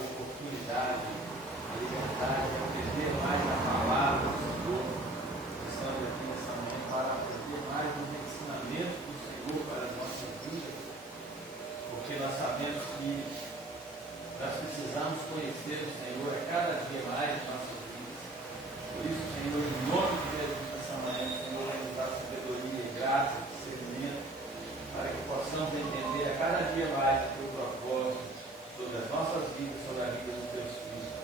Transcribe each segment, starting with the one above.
oportunidade, a liberdade de aprender mais a palavra do Senhor. Estamos aqui nessa manhã para aprender mais os ensinamentos do Senhor para as nossas vidas, porque nós sabemos que nós precisamos conhecer o Senhor a cada dia mais em nossas vidas. Por isso, Senhor, em nome de Jesus, nessa manhã, o Senhor vai nos dar sabedoria e graça, discernimento, para que possamos entender a cada dia mais o teu propósito sobre as nossas vidas, sobre a vida dos teus filhos.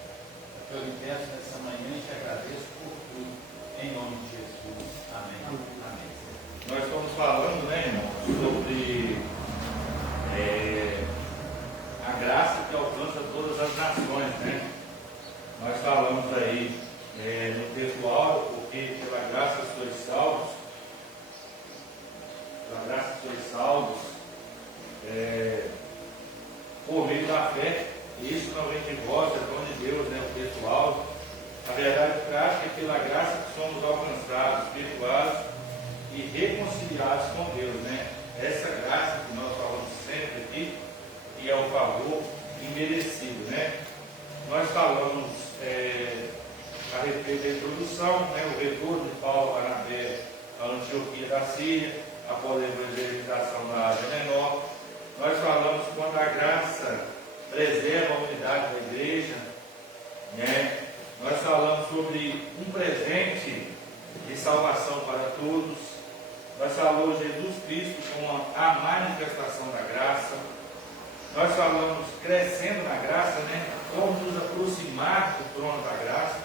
Eu lhe peço nessa manhã e te agradeço por tudo, em nome de Jesus. Amém. Amém. Nós estamos falando, irmão, sobre a graça que alcança todas as nações, Nós falamos aí no texto áureo, porque pela graça sois salvos, por meio da fé, e isso não vem de vós, é dom de Deus, o texto áureo. A verdade prática é pela graça que somos alcançados, perdoados e reconciliados com Deus, Essa graça que nós falamos sempre aqui, que é o favor imerecido, Nós falamos a respeito da introdução, o retorno de Paulo a Barnabé à Antioquia da Síria, após a evangelização da Ásia Menor. Nós falamos quando a graça preserva a unidade da igreja, Nós falamos sobre um presente de salvação para todos. Nós falamos Jesus Cristo como a manifestação da graça. Nós falamos crescendo na graça, como nos aproximar do trono da graça.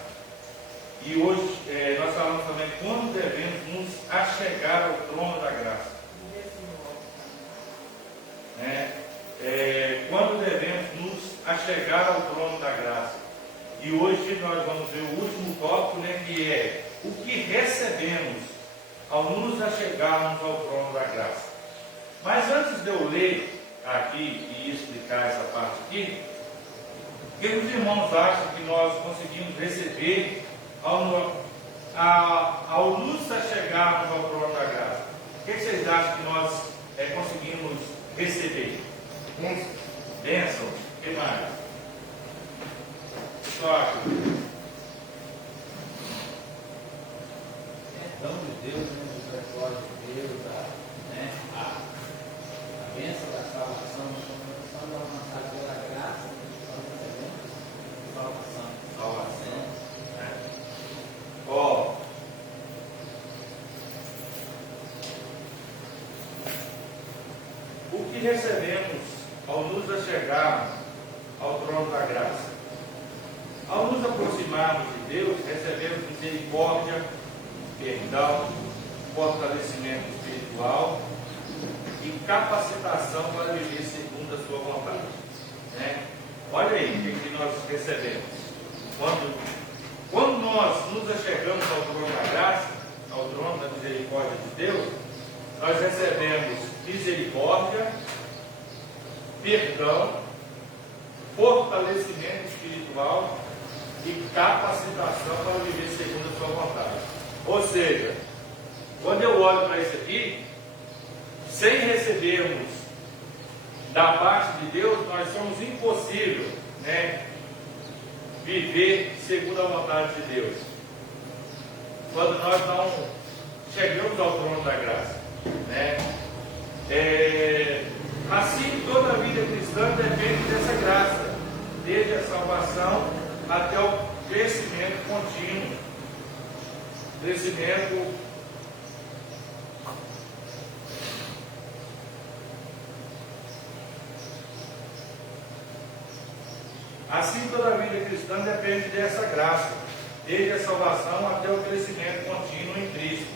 E hoje nós falamos também como devemos nos achegar ao trono da graça. Quando devemos nos achegar ao trono da graça. E hoje nós vamos ver o último tópico, que é o que recebemos ao nos achegarmos ao trono da graça. Mas antes de eu ler aqui e explicar essa parte aqui, o que os irmãos acham que nós conseguimos receber ao nos achegarmos ao trono da graça? O que vocês acham que nós conseguimos receber? Bênção. O que mais? Só Perdão de Deus, o misericórdia de Deus, a bênção da salvação, nós estamos alcançados pela graça, nós recebemos salvação. O que recebemos ao nos achegarmos ao trono da graça? Ao nos aproximarmos de Deus, recebemos misericórdia, perdão, fortalecimento espiritual e capacitação para viver segundo a sua vontade. Olha aí o que nós recebemos. Quando nós nos achegamos ao trono da graça, ao trono da misericórdia de Deus, nós recebemos misericórdia, perdão, fortalecimento espiritual e capacitação para viver segundo a sua vontade. Ou seja, quando eu olho para isso aqui, sem recebermos da parte de Deus, nós somos impossível, viver segundo a vontade de Deus. Quando nós não chegamos ao trono da graça, assim toda a vida cristã depende dessa graça, desde a salvação até o crescimento contínuo, Assim toda a vida cristã depende dessa graça, desde a salvação até o crescimento contínuo em Cristo.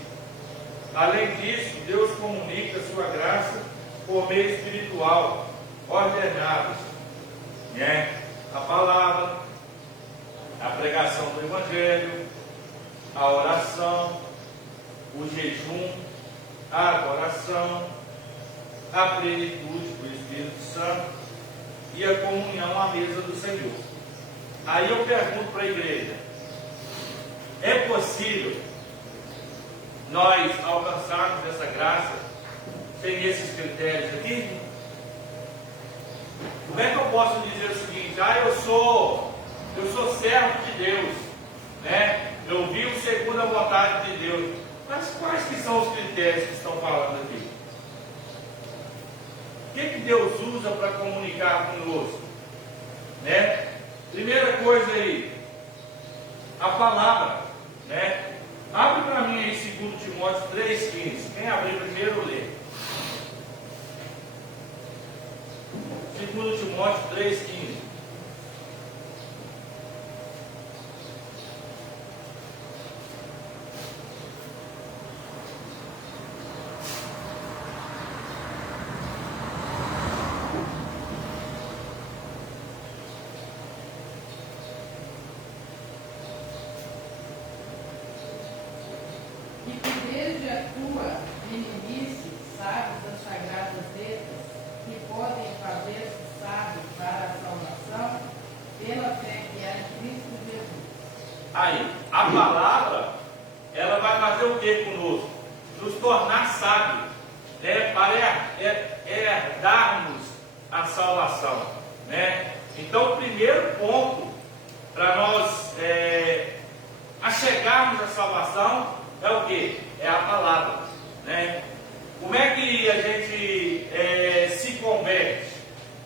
Além disso, Deus comunica a sua graça por meio espiritual, ordenados, a palavra, a pregação do Evangelho, a oração, o jejum, a adoração, a plenitude do Espírito Santo e a comunhão à mesa do Senhor. Aí eu pergunto para a igreja: é possível nós alcançarmos essa graça sem esses critérios aqui? Como é que eu posso dizer o seguinte? Eu sou servo de Deus, né? Eu vivo segundo a vontade de Deus. Mas quais que são os critérios que estão falando aqui? O que Deus usa para comunicar conosco? Né? Primeira coisa aí, a palavra, né? Abre para mim aí 2 Timóteo 3,15. Quem abrir primeiro lê. 2 Timóteo 3,15. E que desde a tua meninice sabes das sagradas letras, que podem fazer-se sábios para a salvação, pela fé que há em Cristo Jesus. Aí, a palavra, ela vai fazer o que conosco? Nos tornar sábios, né? Para herdarmos a salvação, né? Então, o primeiro ponto para nós achegarmos a salvação é o que? É a palavra, né? Como é que a gente se converte,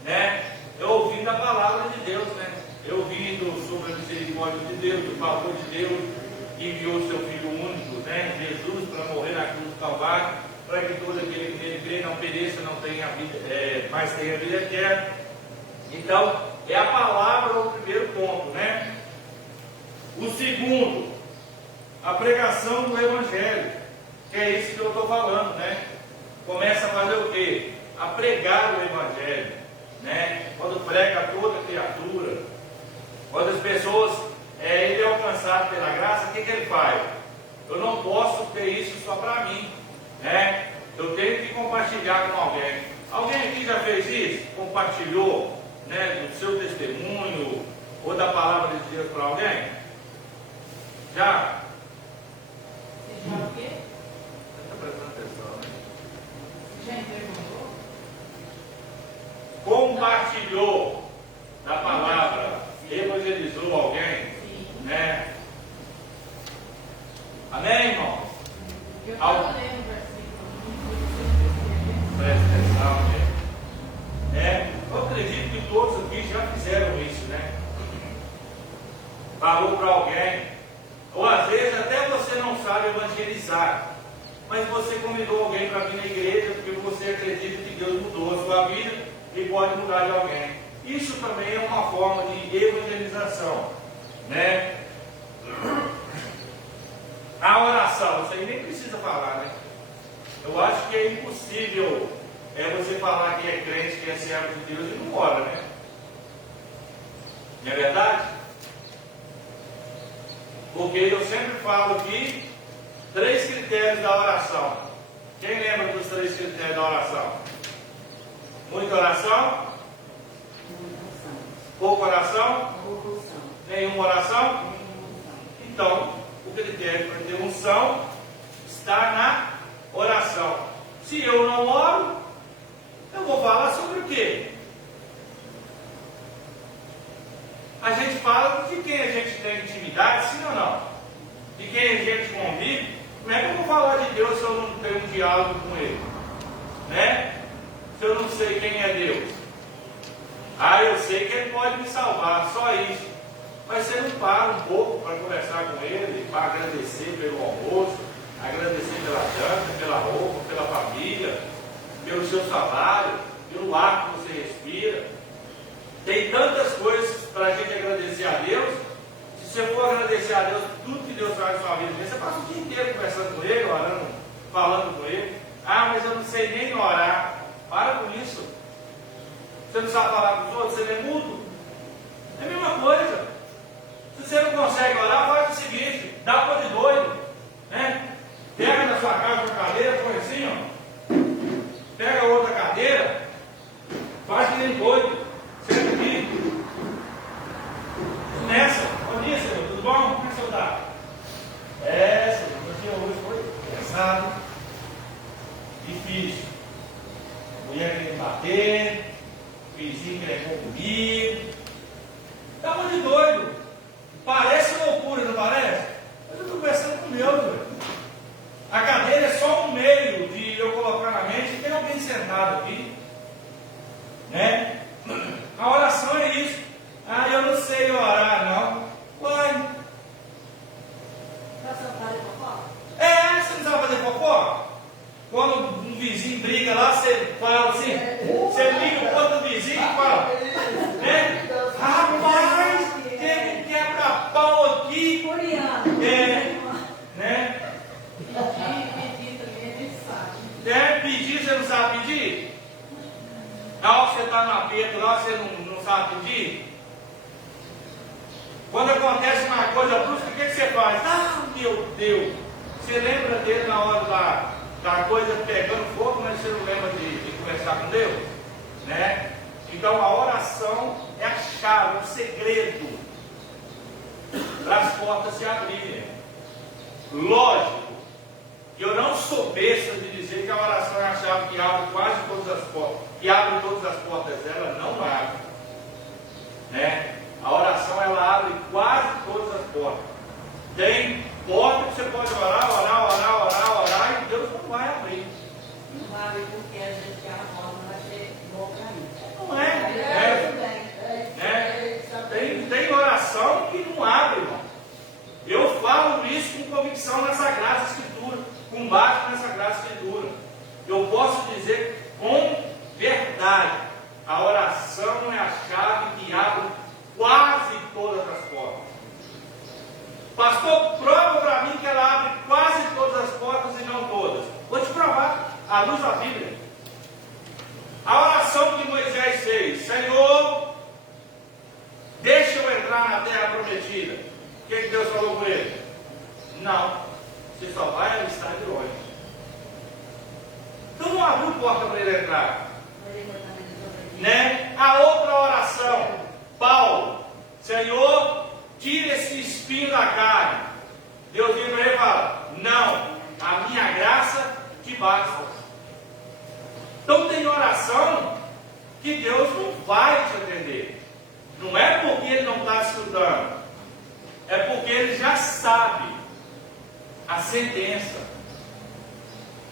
né? É ouvindo a palavra de Deus, né? É ouvindo sobre a misericórdia de Deus, o favor de Deus, que enviou o seu Filho único, né? Jesus, para morrer na cruz do Calvário, para que todo aquele que nele crê não pereça, não tenha vida, mas tenha vida eterna. Então, é a palavra o primeiro ponto, né? O segundo, a pregação do Evangelho, que é isso que eu estou falando, né? Começa a fazer o quê? A pregar o Evangelho, né? Quando prega a toda criatura, quando as pessoas, ele é alcançado pela graça, o que ele faz? Eu não posso ter isso só para mim, né? Eu tenho que compartilhar com alguém. Alguém aqui já fez isso? Compartilhou, né, do seu testemunho ou da palavra de Deus para alguém? Já? Você já o quê? Está prestando atenção, né? Já perguntou? Compartilhou da palavra, evangelizou alguém, Sim. né? Amém, irmão? Eu estava lendo o versículo. Presta atenção, né? Eu acredito que todos aqui já fizeram isso, né? Falou para alguém, ou às vezes até você não sabe evangelizar, mas você convidou alguém para vir na igreja porque você acredita que Deus mudou a sua vida e pode mudar de alguém. Isso também é uma forma de evangelização, né? A oração, isso aí nem precisa falar, né? Eu acho que é impossível você falar que é crente, que é servo de Deus e não ora, né? Não é verdade? Porque eu sempre falo aqui 3 critérios da oração. Quem lembra dos 3 critérios da oração? Muita oração? Pouca oração? Nenhuma oração? Então, o critério para ter unção está na oração. Se eu não oro, eu vou falar sobre o quê? A gente fala de quem a gente tem intimidade, sim ou não? De quem a gente convive. Como é que eu vou falar de Deus se eu não tenho um diálogo com Ele? Né? Se eu não sei quem é Deus. Eu sei que Ele pode me salvar, só isso. Mas você não para um pouco para conversar com Ele, para agradecer pelo almoço, agradecer pela janta, pela roupa, pela família, pelo seu salário, pelo ar que você respira. Tem tantas coisas para a gente agradecer a Deus. Se você for agradecer a Deus por tudo que Deus faz na sua vida, você passa o dia inteiro conversando com Ele, orando, falando com Ele. Mas eu não sei nem orar. Para com isso. Você não sabe falar com os outros, você é mudo. É a mesma coisa. Se você não consegue orar, faz o seguinte: dá uma de doido, né? Pega na sua casa uma cadeira, põe assim, ó. Pega outra cadeira, faz que nem doido. Senta aqui. Começa. Bom dia, Senhor. Tudo bom? Como é que o senhor está? Senhor, o dia hoje foi pesado, difícil. A mulher querendo bater, o vizinho encrencou comigo. Tá muito de doido. Parece loucura, não parece? Mas eu estou conversando com Deus, velho. A cadeira é só um meio de eu colocar na mente, tem alguém sentado aqui, né? A oração é isso. Ah, eu não sei orar, não. Vai. Você não sabe fazer fofoca? Quando um vizinho briga lá, você fala assim, você liga para outro vizinho e fala, né? Rapaz, tem que quebrar pau aqui. Né? Pedir também a gente sabe. Pedir, você não sabe pedir? Na hora que você está no aperto lá, você não sabe pedir? Quando acontece uma coisa brusca, o que você faz? Ah, meu Deus! Você lembra dele na hora da coisa pegando fogo, mas você não lembra de conversar com Deus? Né? Então a oração é a chave, o segredo para as portas se abrirem. Lógico que eu não sou besta de dizer que a oração é a chave que abre quase todas as portas, que abre todas as portas, ela não abre. Né? A oração ela abre quase todas as portas. Tem porta que você pode orar, e Deus não vai abrir. Não abre porque a gente quer a porta, não vai ser bom para mim. Não é? Tem oração que não abre, irmão. Eu falo isso com convicção na Sagrada Escritura, com base na Sagrada Escritura. Eu posso dizer com verdade, a oração é a chave que abre quase todas as portas. Pastor, prova para mim que ela abre quase todas as portas e não todas. Vou te provar, à luz da Bíblia. A oração que Moisés fez: Senhor, deixa eu entrar na terra prometida. O que Deus falou com ele? Não, você só vai alistar de longe. Então não abriu porta para ele entrar. Né? A outra oração, Paulo: Senhor, tira esse espinho da carne. Deus vira para ele e fala: não, a minha graça te basta. Então tem oração que Deus não vai te atender. Não é porque ele não está estudando, é porque ele já sabe a sentença.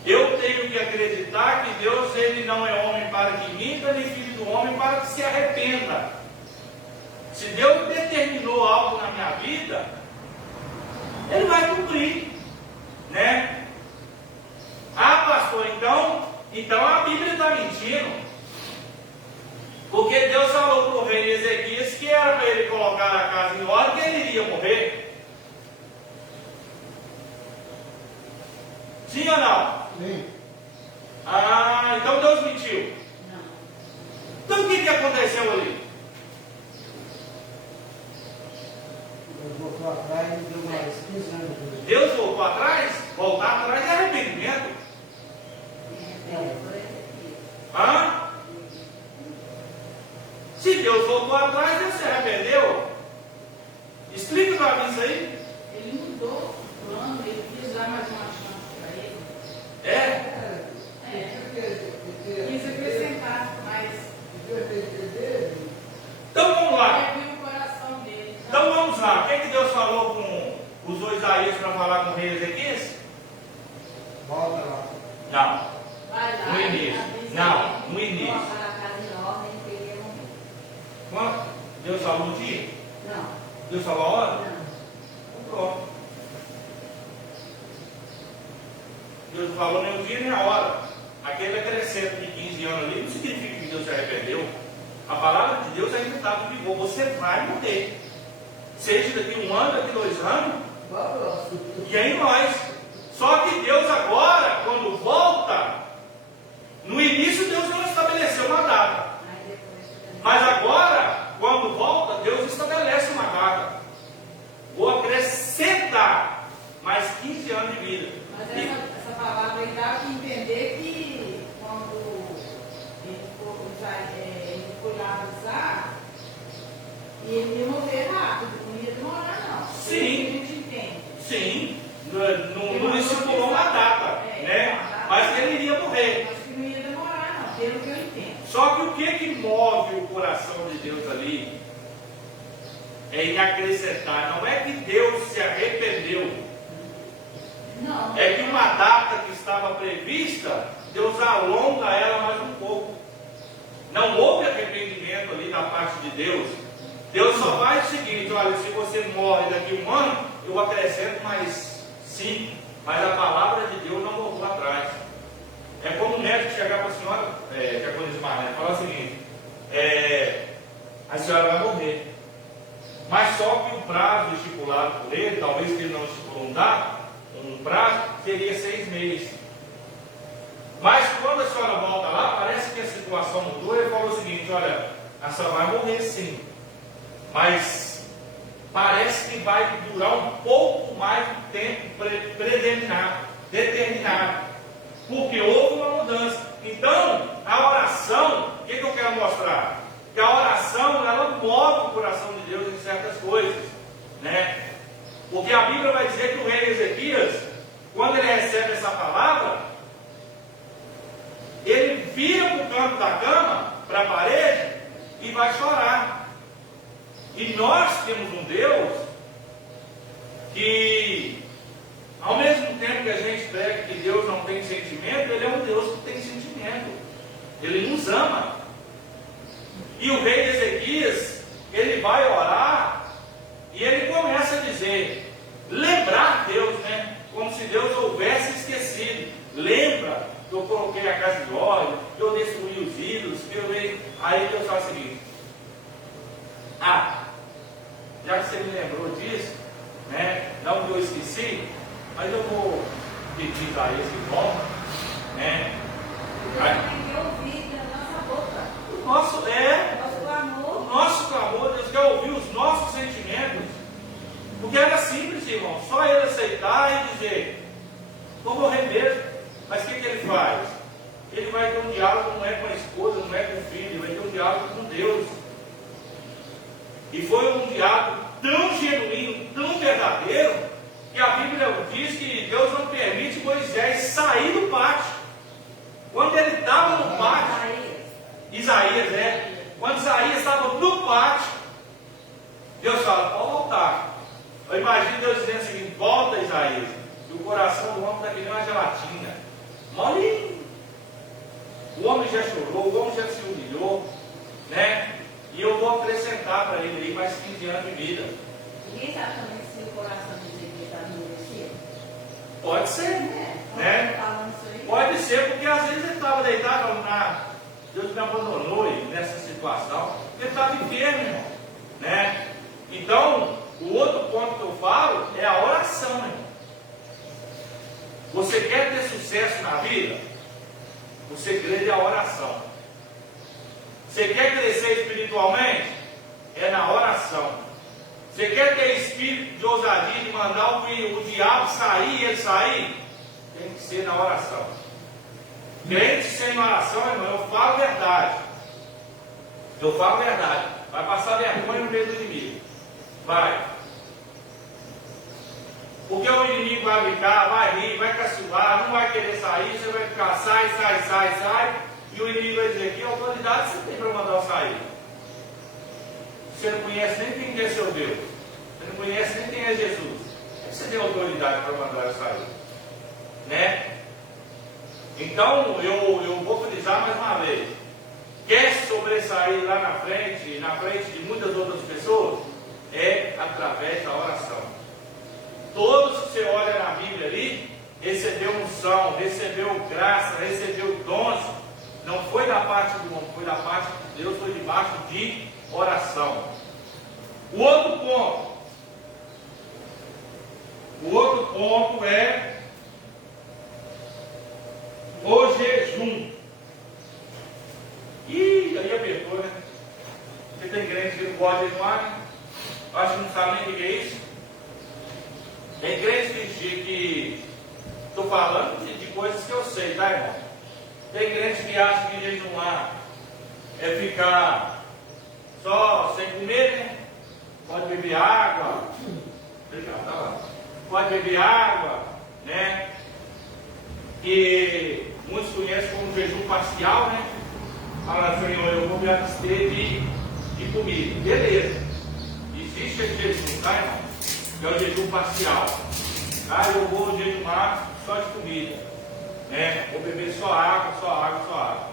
Eu tenho que acreditar que Deus ele não é homem para que minta, nem filho do homem para que se arrependa. Se Deus determinou algo na minha vida, Ele vai cumprir, né? Ah, pastor, então a Bíblia está mentindo. Porque Deus falou para o rei Ezequias que era para ele colocar a casa em ordem, que ele iria morrer. Sim ou não? Sim. Ah, então Deus mentiu. Não. Então o que aconteceu ali? Deus voltou atrás e deu mais 15 anos depois. Deus voltou atrás? Voltar atrás é arrependimento. Hã? Se Deus voltou atrás, Deus se arrependeu. Explica para mim isso aí. Ele mudou o plano, ele quis dar mais uma chance para ele. É? Quis acrescentar, mas Então vamos lá. abriu o coração dele. Então vamos lá. O que Deus falou com os dois Isaías para falar com o rei Ezequias? Volta lá. Não. Vai lá. No início. Não, no início. Colocar a casa em ordem e ele ia morrer. Quando Deus falou o dia? Não. Deus falou a hora? Não. Então pronto. Deus não falou nem o dia nem a hora. Aquele acrescento de 15 anos ali não significa que Deus se arrependeu. A palavra de Deus ainda está no vigor. Você vai morrer. Seja daqui 1 ano, daqui 2 anos. E aí nós. Só que Deus agora, quando volta, no início Deus não estabeleceu uma data. Aí depois Mas agora, quando volta, Deus estabelece uma data. Vou acrescentar mais 15 anos de vida. Mas essa palavra aí dá para entender que quando ele foi lá avisar, ele ia morrer rápido, não ia demorar não. Sim. A gente entende. Sim, não estipulou uma data, né? Mas que ele iria Só que o que move o coração de Deus ali é em acrescentar. Não é que Deus se arrependeu. Não. É que uma data que estava prevista, Deus alonga ela mais um pouco. Não houve arrependimento ali da parte de Deus. Deus só faz o seguinte: olha, se você morre daqui a um ano, eu acrescento mais 5. Mas a palavra de Deus não voltou atrás. É como o médico chegar para a senhora, Diaconisa Marlene, e falar o seguinte: a senhora vai morrer. Mas só que o prazo estipulado por ele, talvez que ele não estipulou um prazo, seria 6 meses. Mas quando a senhora volta lá, parece que a situação mudou. Ele falou o seguinte: olha, a senhora vai morrer sim, mas parece que vai durar um pouco mais de tempo determinado, porque houve uma mudança. Então, a oração, o que eu quero mostrar? Que a oração, ela move o coração de Deus em certas coisas, né? Porque a Bíblia vai dizer que o rei Ezequias, quando ele recebe essa palavra, ele vira para o canto da cama, para a parede, e vai chorar. E nós temos um Deus que, ao mesmo tempo que a gente prega que Deus não tem sentimento, Ele é um Deus que tem sentimento. Ele nos ama. E o rei Ezequias, ele vai orar e ele começa a dizer, lembrar Deus, né? Como se Deus houvesse esquecido. Lembra que eu coloquei a casa de ordem, que eu destruí os ídolos, que eu dei. Aí Deus fala o seguinte: já que você me lembrou disso, né? Não que eu esqueci, mas eu vou pedir a esse volta, né? Deus tem que ouvir da nossa boca. O nosso clamor, Deus quer ouvir os nossos sentimentos. Porque era simples, irmão, só ele aceitar e dizer, vou morrer mesmo. Mas o que ele faz? Ele vai ter um diálogo, não é com a esposa, não é com o filho, ele vai ter um diálogo com Deus. E foi um diálogo tão genuíno, tão verdadeiro, que a Bíblia diz que Deus não permite Moisés sair do pátio. Quando ele estava no pátio, Isaías, quando Isaías estava no pátio, Deus fala, pode voltar. Eu imagino Deus dizendo o seguinte: volta, Isaías. E o coração do homem está que nem uma gelatina, molinho. O homem já chorou, o homem já se humilhou, né? E eu vou acrescentar para ele aí mais 15 anos de vida. Ninguém sabe também se o coração de Ezequiel está endurecido. Pode ser, né? Falando isso aí. Pode ser, porque às vezes ele estava deitado Deus me abandonou nessa situação. Ele estava enfermo, irmão, né? Então, o outro ponto que eu falo é a oração, irmão. Você quer ter sucesso na vida? O segredo é a oração. Você quer crescer espiritualmente? É na oração. Você quer ter espírito de ousadia de mandar o diabo sair e ele sair? Tem que ser na oração. Crente sem oração, irmão, eu falo a verdade. Eu falo a verdade. Vai passar vergonha no meio do inimigo. Vai. Porque o inimigo vai brincar, vai rir, vai caçoar, não vai querer sair, você vai ficar, sai. E o inimigo vai dizer: que autoridade você tem para mandar eu sair? Você não conhece nem quem é seu Deus. Você não conhece nem quem é Jesus. Você tem autoridade para mandar eu sair, né? Então, eu vou frisar mais uma vez. Quer sobressair lá na frente de muitas outras pessoas? É através da oração. Todos que você olha na Bíblia ali, recebeu unção, recebeu graça, recebeu dons. Não foi da parte do homem, foi da parte de Deus, foi debaixo de oração. O outro ponto é o jejum. Ih, aí apertou, né? Porque tem crente que não gosta de jejuar, né? Acho que não sabe nem o que é isso. Tem crente que estou falando de coisas que eu sei, tá, irmão? Tem crente que acha que jejuar é ficar só sem comer, né? Pode beber água. Obrigado, tá lá. Pode beber água, né? Que muitos conhecem como jejum parcial, né? falando, Senhor, eu vou me abster de comida. Beleza. Existe esse jejum, tá, irmão? Que é o jejum parcial. Ah, eu vou jejumar só de comida. Né? Vou beber só água, só água, só água.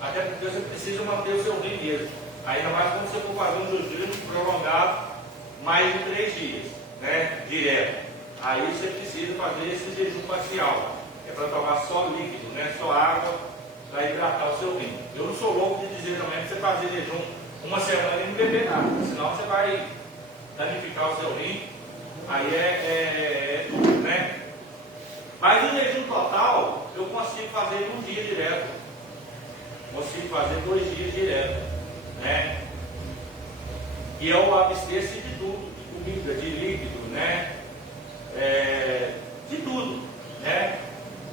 Até porque você precisa manter o seu rim mesmo. Ainda mais quando você for fazer um jejum prolongado, mais de 3 dias, né? Direto. Aí você precisa fazer esse jejum parcial. É para tomar só líquido, né? Só água, para hidratar o seu rim. Eu não sou louco de dizer também que você fazer jejum uma semana e não beber nada, senão você vai danificar o seu rim. Aí é duro, né? Mas o jejum total, eu consigo fazer em um dia direto. Consigo fazer 2 dias direto, né? E é o abster-se de tudo, de comida, de líquido, né? De tudo, né?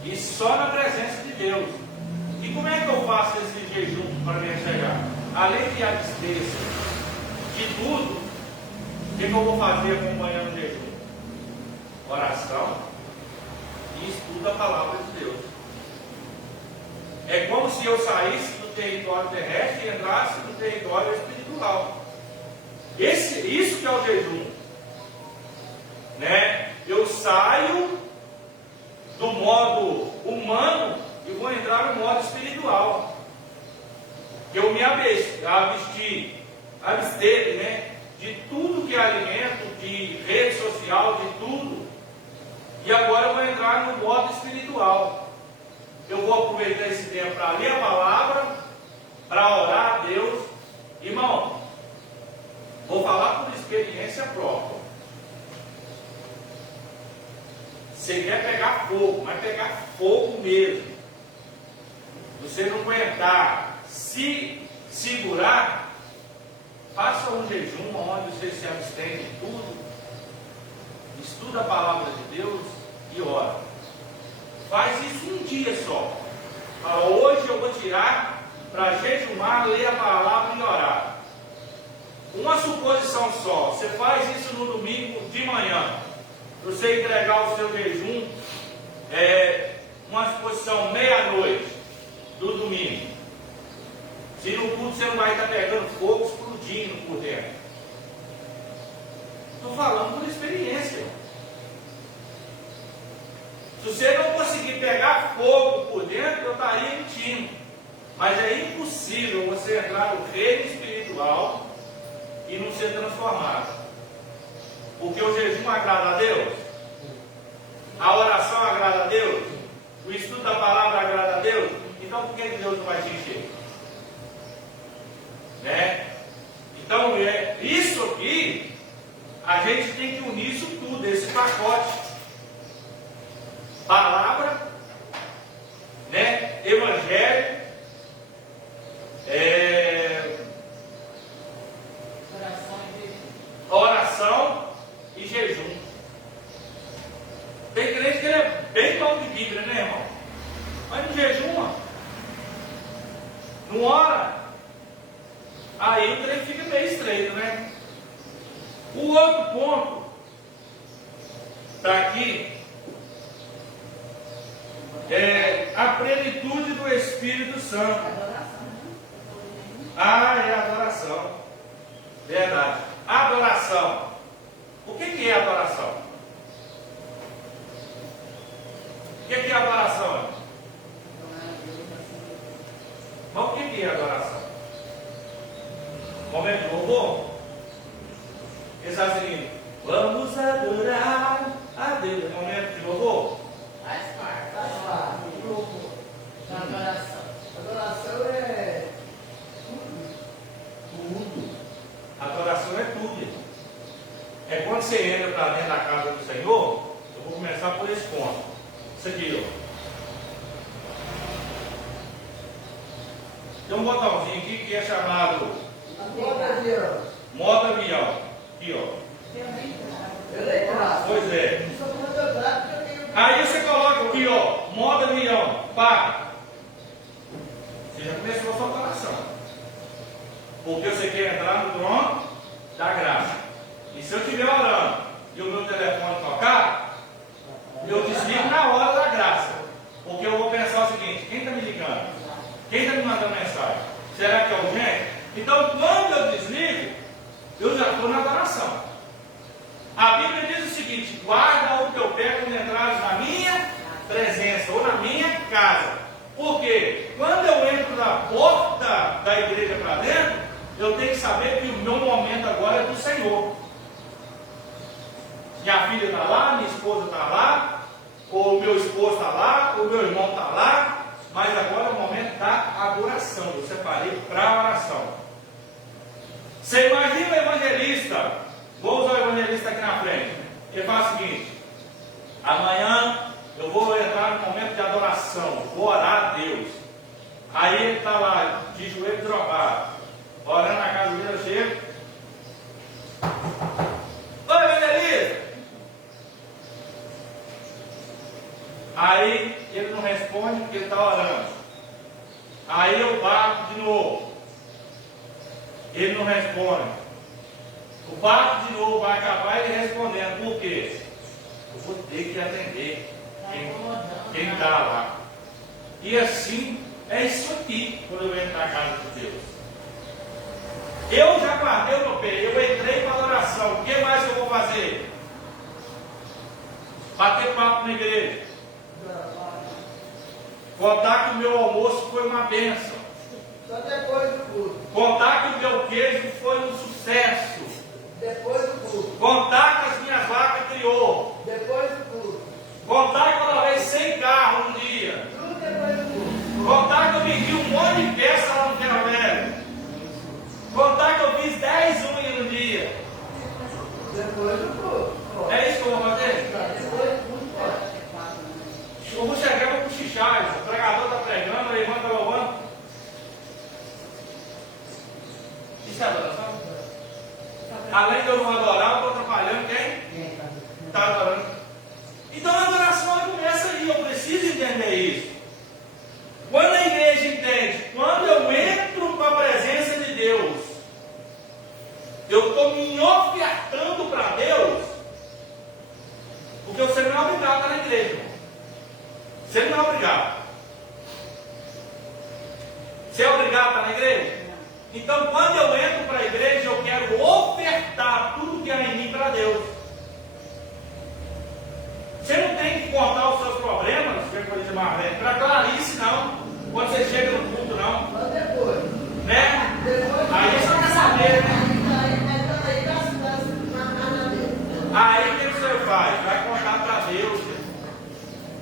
E só na presença de Deus. E como é que eu faço esse jejum para me chegar? Além de abster-se de tudo, o que eu vou fazer acompanhando o jejum? Oração e estudo a palavra de Deus. É como se eu saísse do território terrestre e entrasse no território espiritual. Isso que é o jejum, né? Eu saio do modo humano e vou entrar no modo espiritual. Eu me abster, né? De tudo que é alimento, de rede social, de tudo. E agora eu vou entrar no modo espiritual. Eu vou aproveitar esse tempo para ler a palavra, para orar a Deus. Irmão, vou falar por experiência própria. Você quer pegar fogo, mas pegar fogo mesmo. Você não aguentar se segurar, faça um jejum onde você se abstém de tudo, estuda a palavra de Deus e ora. Faz isso um dia só. Fala, hoje eu vou tirar para jejumar, ler a palavra e orar. Uma suposição só. Você faz isso no domingo de manhã. Você entregar o seu jejum, uma suposição meia-noite do domingo. Se no culto você não vai estar pegando fogo, explodindo por dentro. Estou falando por experiência. Se você não conseguir pegar fogo por dentro, eu estaria mentindo. Mas é impossível você entrar no reino espiritual e não ser transformado. Porque o jejum agrada a Deus, a oração agrada a Deus, o estudo da palavra agrada a Deus. Então por que Deus não vai te encher? Né? Então isso aqui, a gente tem que unir isso tudo, esse pacote. Palavra, né? Evangelho, oração e jejum. Tem crente que ele é bem bom de Bíblia, né, irmão? Mas não jejuma, não ora, aí o trem fica meio estreito, né? O outro ponto está aqui. A plenitude do Espírito Santo. É adoração. Verdade. Adoração. O que é adoração? O que é adoração? Mas o que é adoração? Momento de louvor? Eles fazem assim, vamos adorar a Deus. Momento de louvor? Faz parte. Da adoração. Adoração é tudo. Adoração é tudo. É quando você entra para dentro da casa do Senhor. Eu vou começar por esse ponto. Isso aqui, ó. Tem um botãozinho aqui que é chamado modo avião. Aqui, ó. Pois é. Aí você coloca aqui, ó, modo avião. Pá. Você já começou a sua adoração. Porque você quer entrar no trono da graça. E se eu estiver orando e o meu telefone tocar, eu desligo na hora da graça. Porque eu vou pensar o seguinte: quem está me ligando? Quem está me mandando mensagem? Será que é urgente? Então, quando eu desligo, eu já estou na adoração. A Bíblia diz o seguinte: guarda o teu pé quando entrares na minha presença ou na minha casa. Porque quando eu entro na porta da igreja para dentro, eu tenho que saber que o meu momento agora é do Senhor. Minha filha está lá, minha esposa está lá, ou o meu esposo está lá, ou o meu irmão está lá, mas agora é o momento da adoração. Eu separei para a oração. Você imagina o evangelista, vou usar o evangelista aqui na frente, ele fala o seguinte: amanhã eu vou entrar no momento de adoração, vou orar a Deus. Aí ele está lá, de joelho dobrado, orando na casa dele, eu chego. Ô evangelista! Aí ele não responde porque ele está orando. Aí eu bato de novo. Ele não responde. O bato de novo vai acabar ele respondendo. Por quê? Eu vou ter que atender quem está lá. E assim é isso aqui quando eu entro na casa de Deus. Eu já guardei o meu pé, eu entrei para a adoração. O que mais eu vou fazer? Bater papo na igreja. Contar que o meu almoço foi uma bênção. Só depois do culto. Contar que o meu queijo foi um sucesso. Depois do culto. Contar que as minhas vacas criou. Depois do culto. Contar que eu lavei 100 carros um dia. Tudo depois do culto. Contar que eu vendi um monte de peça lá no Ferro Velho. Contar que eu fiz 10 unhas no dia. Depois do culto. É isso que eu vou fazer? Depois do culto. Eu vou chegar para cochichar. O pregador está pregando, a irmã está louvando. Isso é adoração? Além de eu não adorar, eu estou atrapalhando quem? Está adorando. Então a adoração começa aí, eu preciso entender isso. Quando a igreja entende, quando eu entro para a presença de Deus, eu estou me ofertando para Deus, porque você não é obrigado a estar na igreja. Você não é obrigado. Você é obrigado a estar na igreja? Então, quando eu entro para a igreja, eu quero ofertar tudo que há em mim para Deus. Você não tem que contar os seus problemas, para Clarice, não. Quando você chega no culto, não. Só depois. Né? Depois. Aí você quer saber, né? Aí o que você faz? Vai contar para Deus.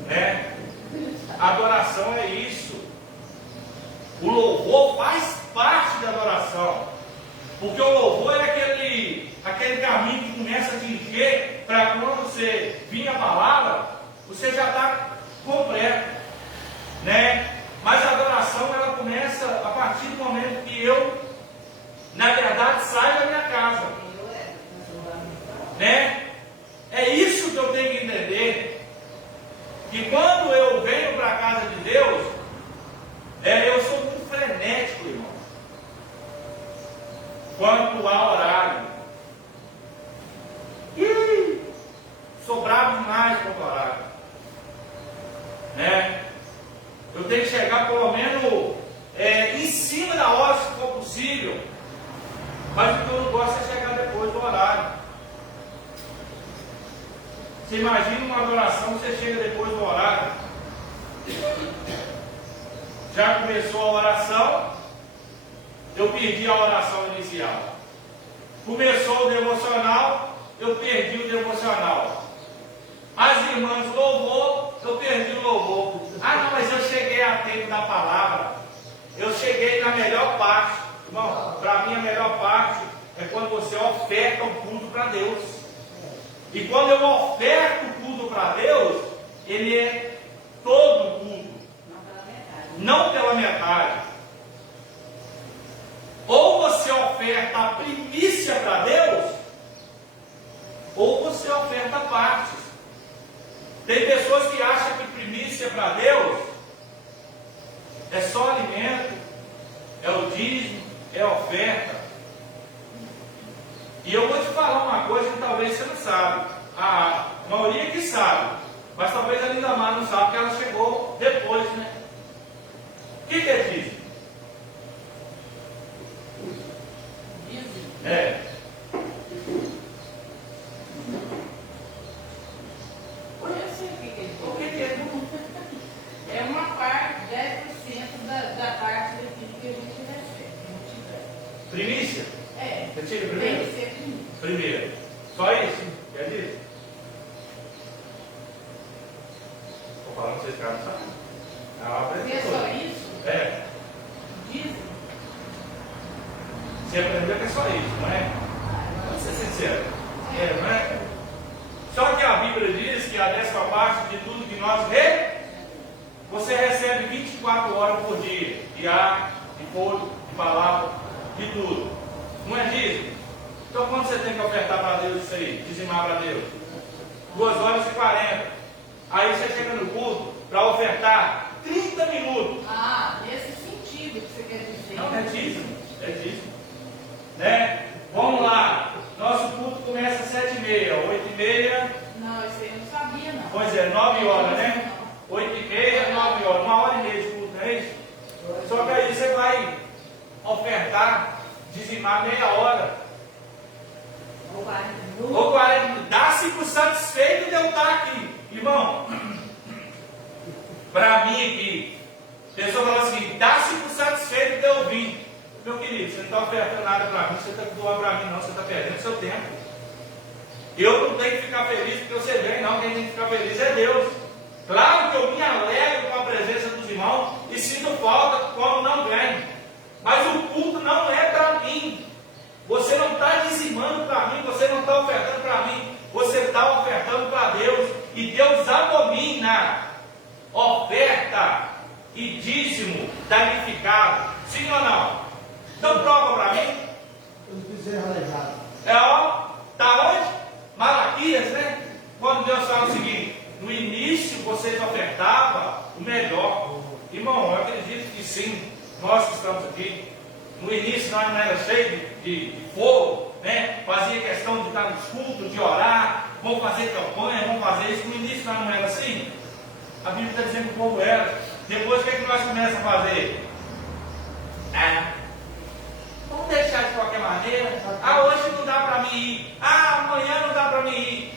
Né? Adoração é isso. O louvor faz parte da adoração. Porque o louvor é aquele caminho que começa a te encher para quando você vir a palavra, você já está completo. Né? Mas a adoração ela começa a partir do momento que eu, na verdade, saio da minha casa. Né? É isso que eu tenho que entender. Que quando eu venho para a casa de Deus, eu sou muito frenético, irmão. Quanto ao horário. Sou bravo demais quanto ao horário. Né? Eu tenho que chegar pelo menos em cima da hora, se for possível. Mas o que eu não gosto é chegar depois do horário. Você imagina uma adoração, você chega depois do horário. Já começou a oração, eu perdi a oração inicial. Começou o devocional, eu perdi o devocional. As irmãs louvou, eu perdi o louvor. Ah não, mas eu cheguei a tempo da palavra. Eu cheguei na melhor parte. Irmão, para mim a melhor parte é quando você oferta o culto para Deus. E quando eu oferto o culto para Deus, ele é todo o culto. Não pela metade. Ou você oferta a primícia para Deus, ou você oferta partes. Tem pessoas que acham que primícia para Deus é só alimento, é o dízimo, é oferta. E eu vou te falar uma coisa que talvez você não sabe. A maioria que sabe, mas talvez a Lindamar não sabe, porque ela chegou depois, né? O que é dízimo? Primícia? É. Você tira Tem primeiro? que ser primeiro. Primeiro. Só isso? Quer dizer? Estou falando pra vocês que não sabem. É uma É apresentação. só isso? É. Dizem. Você aprendeu que é só isso, não é? Vamos ser sincero. É, não é? Só que a Bíblia diz que a 10ª parte de tudo que nós você recebe 24 horas por dia, de ar, de fogo, de palavra, de tudo. Não é dízimo? Então quando você tem que ofertar para Deus isso aí, dizimar para Deus? 2h40. Aí você chega no culto para ofertar 30 minutos. Ah, nesse sentido que você quer dizer. Não é dízimo, é dízimo. Né? Vamos lá. Nosso culto começa às 7h30, 8h30. Não, isso aí eu não sabia, não. Pois é, 9 horas, né? 8h30, 9 horas, 1h30 de culto, não é isso? Só que aí você vai ofertar, dizimar meia hora. Ou 40 minutos. Ou 40 minutos. Dá-se satisfeito de eu estar aqui. Irmão, para mim aqui, a pessoa fala assim, dá-se satisfeito de eu vir. Meu querido, você não está ofertando nada para mim, você está doando para mim, não, você está perdendo seu tempo. Eu não tenho que ficar feliz porque você vem, não, quem tem que ficar feliz é Deus. Claro que eu me alegro com a presença dos irmãos e sinto falta quando não vem. Mas o culto não é para mim. Você não está dizimando para mim, você não está ofertando para mim, você está ofertando para Deus. E Deus abomina oferta e dízimo danificado. Sim ou não? Então prova para mim. Eu fiz aleijado. É ó, está onde? Malaquias, né? Quando Deus fala o seguinte, no início vocês ofertavam o melhor. Irmão, eu acredito que sim, nós que estamos aqui, no início nós não era cheio de fogo, né? Fazia questão de estar nos cultos, de orar, vamos fazer campanha, vamos fazer isso. No início nós não era assim. A Bíblia está dizendo que o povo era. Depois o que é que nós começamos a fazer? Vamos deixar de qualquer maneira. Hoje não dá para mim ir. Amanhã não dá para mim ir.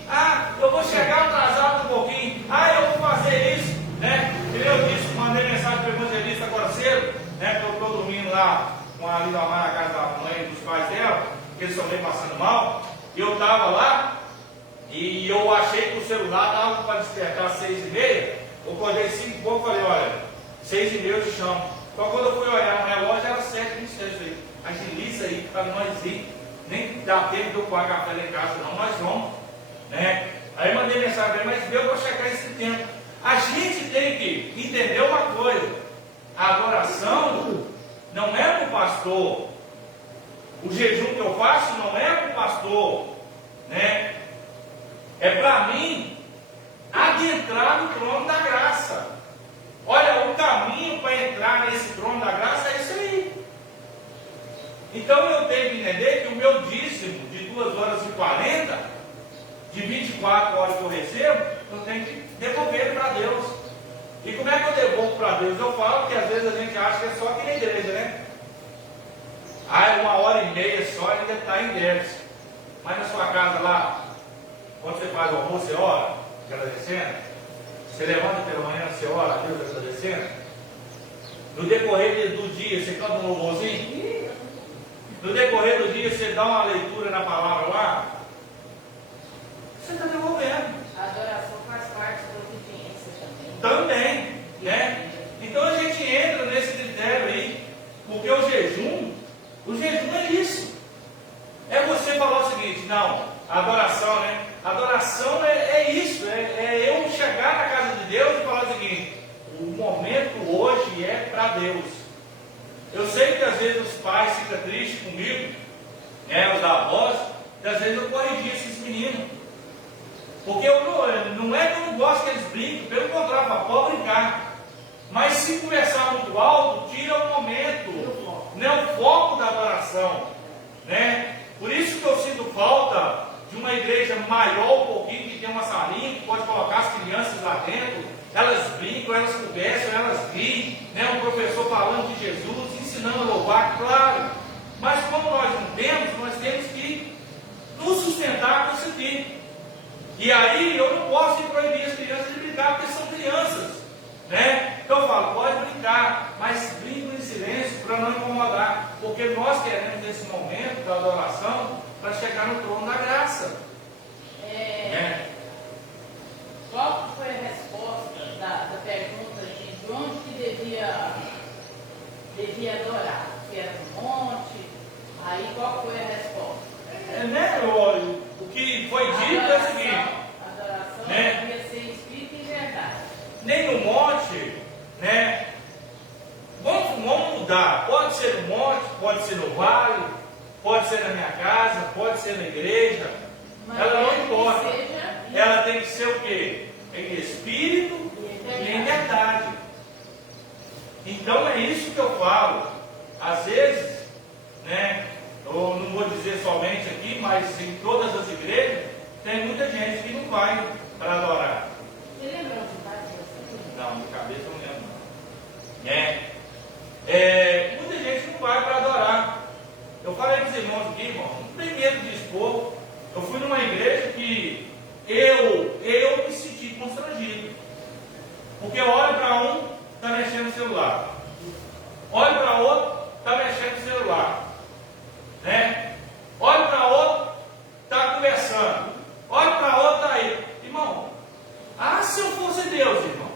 Eu vou chegar atrasado um pouquinho. Eu vou fazer isso. Né? Eu disse, mandei mensagem para o evangelista agora cedo, né? Que eu estou dormindo lá com a Lida Amar na casa da mãe e dos pais dela, que eles estão bem passando mal. E eu estava lá e eu achei que o celular estava para despertar às 6h30. Eu acordei 5 e pouco, falei, olha, 6h30 eu te chamo. Só quando eu fui olhar no relógio era 7h26. Agiliza aí para nós ir. Nem dá tempo de eu pagar café lá em casa, não, nós vamos. Né? Aí mandei mensagem para ele, mas deu para checar esse tempo. A gente tem que entender uma coisa: a adoração não é para o pastor, o jejum que eu faço não é para o pastor, né? É para mim adentrar no trono da graça. Olha, o caminho para entrar nesse trono da graça é isso aí. Então eu tenho que entender que o meu dízimo de 2h40, de 24 horas que eu recebo, eu tenho que devolver para Deus. E como é que eu devolvo para Deus? Eu falo que às vezes a gente acha que é só aqui na igreja, né? É 1h30 só, ainda está em 10. Mas na sua casa lá, quando você faz o almoço, você ora, agradecendo. Você levanta pela manhã, você ora a Deus agradecendo. No decorrer do dia, você canta um louvorzinho. No decorrer do dia, você dá uma leitura na palavra lá. Você está devolvendo. A adoração faz parte da obediência também. Também, né? Então a gente entra nesse critério aí, porque o jejum é isso. É você falar o seguinte, não, a adoração, né? A adoração é isso, é eu chegar na casa de Deus e falar o seguinte, o momento hoje é para Deus. Eu sei que às vezes os pais ficam tristes comigo, né, os avós, e às vezes eu corrigi esses meninos. Porque não é que eu não gosto que eles brinquem, pelo contrário, pode brincar. Mas se conversar muito alto, tira o momento, né, o foco da adoração. Né? Por isso que eu sinto falta de uma igreja maior um pouquinho, que tem uma salinha, que pode colocar as crianças lá dentro, elas brincam, elas conversam, elas riem, né? Um professor falando de Jesus, ensinando a louvar, claro. Mas como nós não temos, nós temos que nos sustentar com isso aqui. E aí eu não posso proibir as crianças de brincar, porque são crianças, né? Então eu falo, pode brincar, mas brinca em silêncio para não incomodar, porque Porque nós queremos esse momento da adoração para chegar no trono da graça. Qual foi a resposta da pergunta de onde que devia adorar? Se era no monte? Aí qual foi a resposta? O que foi dito é o seguinte: A adoração devia ser espírito e verdade. nem no monte, né? Vamos mudar. Pode ser no monte, pode ser no vale, pode ser na minha casa, pode ser na igreja. Mas Ela não importa. seja Ela tem que ser o quê? Em espírito e em verdade. Então é isso que eu falo. Às vezes, né? Eu não vou dizer somente aqui, mas em todas as igrejas, tem muita gente que não vai para adorar. Você lembra onde está essa? Não, de cabeça eu não lembro. Muita gente não vai para adorar. Eu falei para os irmãos aqui, irmão, não tem medo de expor. Eu fui numa igreja que eu me senti constrangido. Porque eu olho para um, está mexendo no celular. Olho para outro, está mexendo no celular. Né? Olho para outro, está conversando. Olho para outro, está aí. Irmão, se eu fosse Deus, irmão.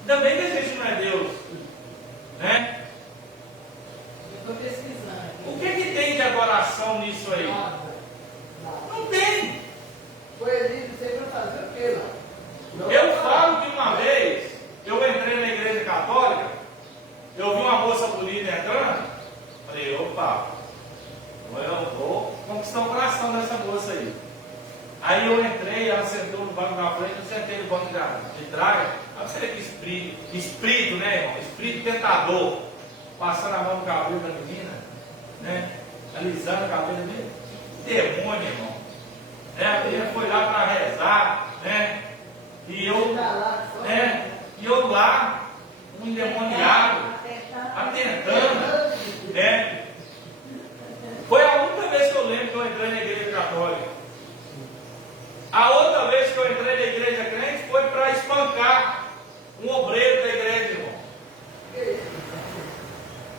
Ainda bem que a gente não é Deus. Né? Eu estou pesquisando aqui. O que tem de adoração nisso aí? Nada. Não tem. Foi ele não sei para fazer o quê, não. Eu falo que uma vez eu entrei na igreja católica, eu vi uma moça bonita entrando, falei, opa, eu vou conquistar o coração dessa moça aí. Aí eu entrei, ela sentou no banco da frente, eu sentei no banco de trás. Aí você vê que espírito, né, irmão? Espírito tentador, passando a mão no cabelo da menina, né? Alisando o cabelo da menina. Demônio, irmão. A menina foi lá para rezar, né? E eu lá, um endemoniado, atentando, né? Foi a única vez que eu lembro que eu entrei na igreja católica. A outra vez que eu entrei na igreja crente foi para espancar um obreiro da igreja, irmão.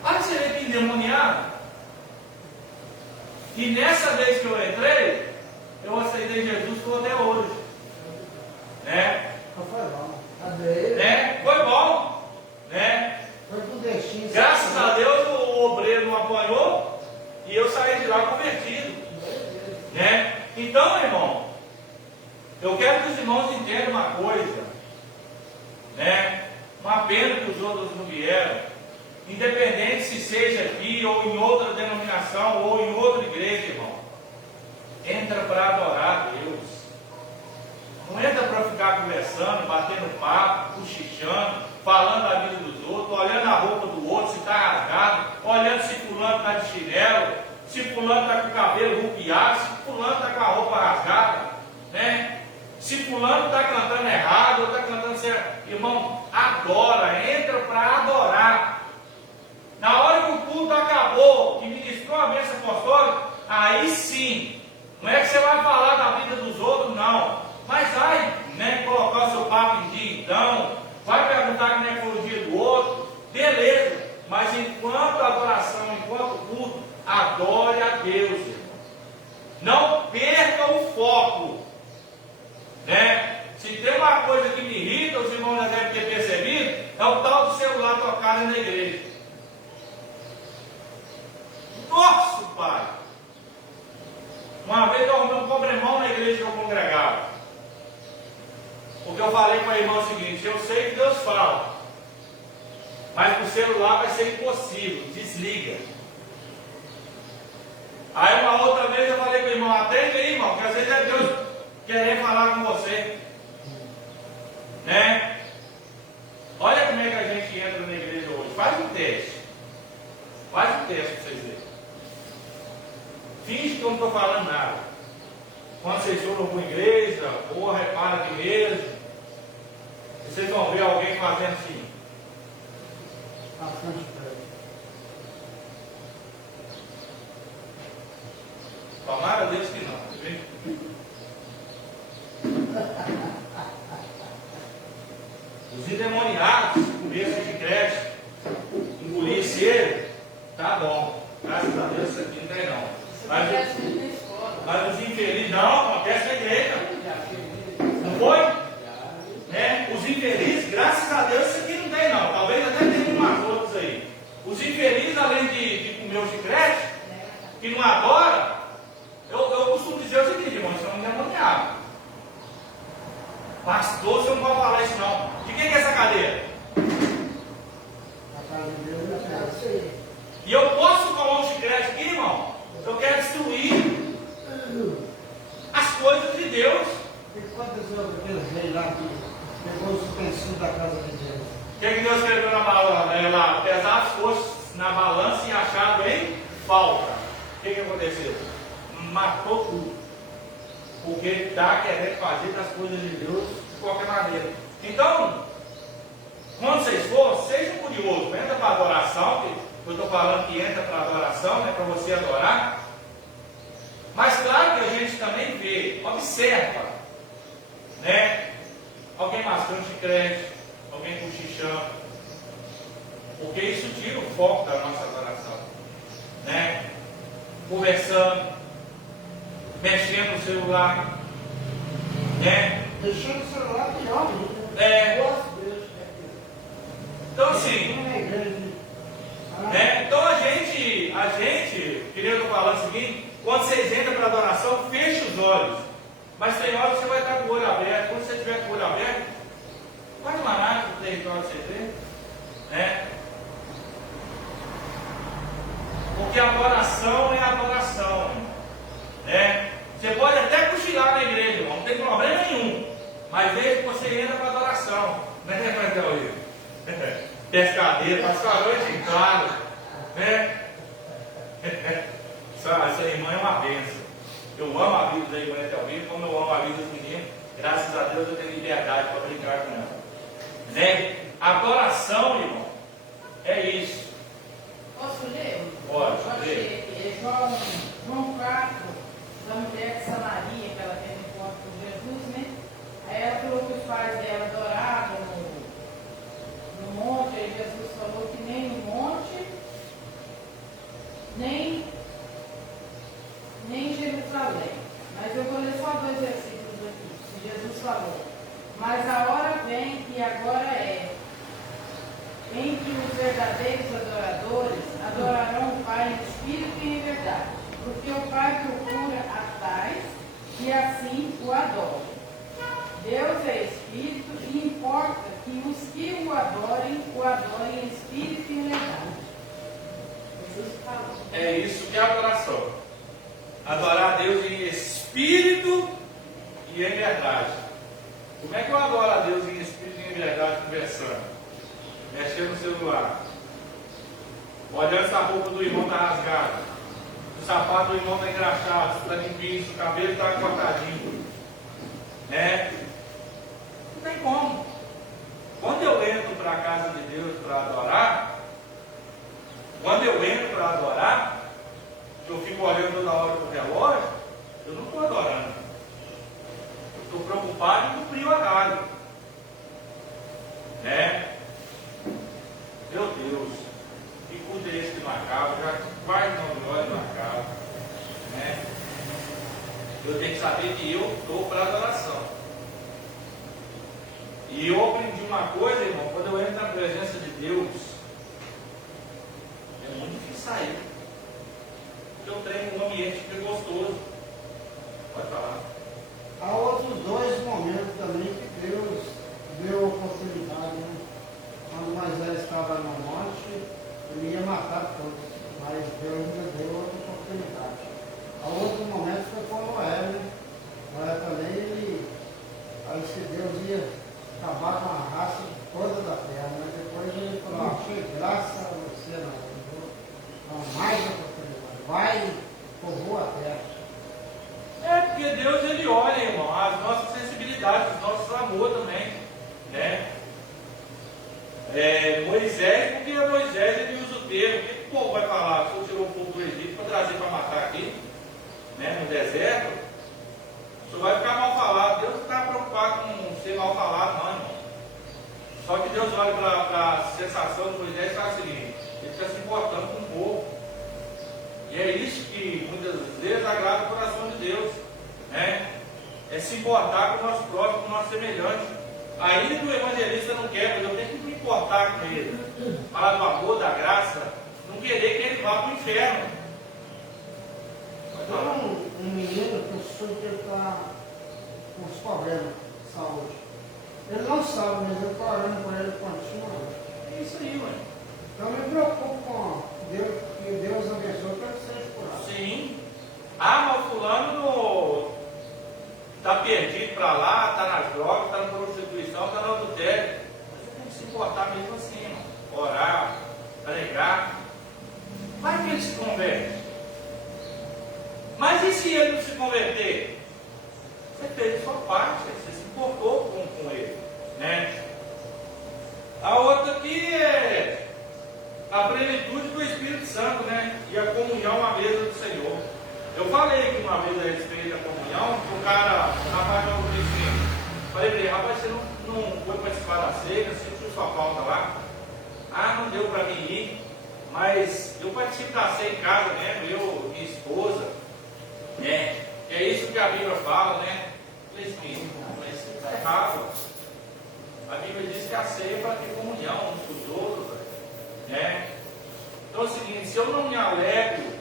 Olha você vê que endemoniado. E nessa vez que eu entrei, eu aceitei Jesus por até hoje. Né? Não foi bom. Adorei. Né? Foi bom. Né? Foi com destino. Graças a Deus o obreiro não apanhou e eu saí de lá convertido. Né? Então, irmão, eu quero que os irmãos entendam uma coisa. Né? Uma pena que os outros não vieram. Independente se seja aqui ou em outra denominação ou em outra igreja, irmão. Entra para adorar a Deus. Não entra para ficar conversando, batendo papo, cochichando, falando da vida dos outros, olhando a roupa do outro, se está rasgado, olhando se fulano está de chinelo, se fulano está com o cabelo rupiado, se fulano está com a roupa rasgada, né? Se fulano está cantando errado ou está cantando certo. Irmão, adora, entra para adorar. Na hora que o culto acabou, que ministrou a bênção apostólica, aí sim, não é que você vai falar da vida dos outros, não. Mas vai, né, colocar o seu papo em dia então, vai perguntar como é que foi o dia do outro, beleza. Mas enquanto adoração, enquanto culto, adore a Deus, irmão. Não perca o foco. Né? Se tem uma coisa que me irrita, os irmãos já devem ter percebido, é o tal do celular tocado na igreja. Nossa, pai! Uma vez eu arrumei um problemão na igreja que eu congregava. Porque eu falei com a irmã o seguinte: eu sei que Deus fala, mas com o celular vai ser impossível, desliga. Aí uma outra vez eu falei com o irmão: atende aí, irmão, que às vezes é Deus querer falar com você. Né? Olha como é que a gente entra na igreja hoje. Faz um teste. Faz um teste para vocês verem. Finge que eu não estou falando nada. Quando vocês foram para a igreja, ou repara aqui mesmo, vocês vão ver alguém fazendo assim. Bastante prédio. Tomara a Deus que não. Viu? Os endemoniados, com besta de crédito, engolisse ele, tá bom. Deus, isso aqui não tem não. Isso acontece muito na escola. Mas os infelizes, não, acontece na igreja. Não foi? Né? Os infelizes, graças a Deus, isso aqui não tem não. Talvez até tenha umas outras aí. Os infelizes, além de comer o chiclete, que não adora, eu costumo dizer o seguinte, irmão, isso é um endemoniado. Pastor, você não pode falar isso não. De quem que é essa cadeira? A casa de Deus é essa. E eu posso colar um chiclete aqui, irmão? Eu quero destruir as coisas de Deus. E quantas aqueles reis lá que pegou os utensílios da casa de Deus? O que Deus escreveu na balança? Lá, pesar as forças na balança e achado em falta. O que aconteceu? Matou tudo. Porque ele está querendo fazer das coisas de Deus de qualquer maneira. Então, quando vocês for, sejam curiosos. Entra para a adoração, que eu estou falando que entra para a adoração, né, para você adorar. Mas claro que a gente também vê, observa, né? Alguém mascando chiclete, alguém cochichando, porque isso tira o foco da nossa adoração, né? Conversando, mexendo no celular, né? Deixando o celular pior. Então assim, né? Então a gente, queria eu falar o seguinte, quando vocês entram para a adoração, feche os olhos. Mas tem hora que você vai estar com o olho aberto. Quando você estiver com o olho aberto, vai emanar no território que você vê, né? Porque a adoração é adoração, né? Você pode até cochilar na igreja, irmão, não tem problema nenhum. Mas desde que você entra para a adoração, né, Martelzinho? Pescadeira, passou a noite em claro, né? Essa irmã é uma bênção. Eu amo a vida da irmã Martelzinho, como eu amo a vida dos meninos. Graças a Deus eu tenho liberdade para brincar com ela. Né? Adoração, irmão, é isso. Posso ler? Pode ler. Aqui. João 4, da mulher de Samaria, que ela teve encontro com Jesus, né? Aí ela falou que os pais dela adoravam no monte, aí Jesus falou que nem no monte, nem em Jerusalém. Mas eu vou ler só 2 versículos aqui. Jesus falou: mas a hora vem, e agora é, em que os verdadeiros adoradores adorarão o Pai em espírito e em verdade, porque o Pai procura a tais e assim o adoram. Deus é espírito e importa que os que o adorem em espírito e em verdade. Jesus falou. É isso que é adoração. Adorar a Deus em espírito e em verdade. Como é que eu adoro a Deus em espírito e em verdade conversando? Mexendo no celular, olhando se a roupa do irmão está rasgada, o sapato do irmão está engraxado, está limpinho, o cabelo está cortadinho, né? Não tem como. Quando eu entro para a casa de Deus para adorar, eu fico olhando toda hora para o relógio, eu não estou adorando. Eu estou preocupado em cumprir o horário, né? Meu Deus, que culto é esse que não acaba? Já quase 9 horas não acaba, né? Eu tenho que saber que eu estou para adoração. E eu aprendi uma coisa, irmão, quando eu entro na presença de Deus, é muito difícil sair. Porque eu tenho um ambiente que é gostoso. Pode falar. Há outros 2 momentos também que Deus deu oportunidade, né? Quando Moisés estava no monte, ele ia matar todos, mas Deus ainda deu outra oportunidade. Há outro momento foi com Noé, né? Noé também, aí se Deus ia acabar com a raça toda da terra, mas depois ele falou: não tinha graça a você, não, mais oportunidade, vai, povoa a terra. É porque Deus, ele olha, irmão, as nossas sensibilidades, os nossos amor também, né? Moisés, porque Moisés ele usa o termo, o que o povo vai falar? Se eu tirou o povo do Egito para trazer para matar aqui, né, no deserto, isso vai ficar mal falado. Deus não está preocupado com ser mal falado, não, irmão. Só que Deus olha para a sensação de Moisés e fala o seguinte: ele está se E é isso que muitas vezes agrada o coração de Deus, né? É se importar com o nosso próximo, com o nosso semelhante. Ainda que o evangelista não quer, mas eu tenho que me importar com ele. Falar do amor, da graça, não querer que ele vá para o inferno. Tem um menino que eu soube que ele está com uns problemas de saúde. Ele não sabe, mas eu estou orando por ele continuamente. É isso aí, mãe. Então eu me preocupo com Deus, que Deus abençoe para que seja curado. Sim. Ah, mas o fulano está perdido para lá, está nas drogas, está na prostituição, está no adultério. Mas você tem que se importar mesmo assim, irmão. Orar, pregar. Vai que ele se converte. Mas e se ele não se converter? Você fez a sua parte, você se importou com ele, né? A outra aqui é a plenitude do Espírito Santo, né? E a comunhão à mesa do Senhor. Eu falei aqui uma vez a respeito da comunhão, que o cara, rapaz, eu falei para ele, rapaz, você não foi participar da ceia, sentiu sua falta lá? Ah, não deu para mim ir, mas eu participo da ceia em casa mesmo, eu, minha esposa, né? É isso que a Bíblia fala, né? Eu falei assim, mas isso está errado. A Bíblia diz que a ceia é para ter comunhão uns com os outros, né? Então é o seguinte, se eu não me alegro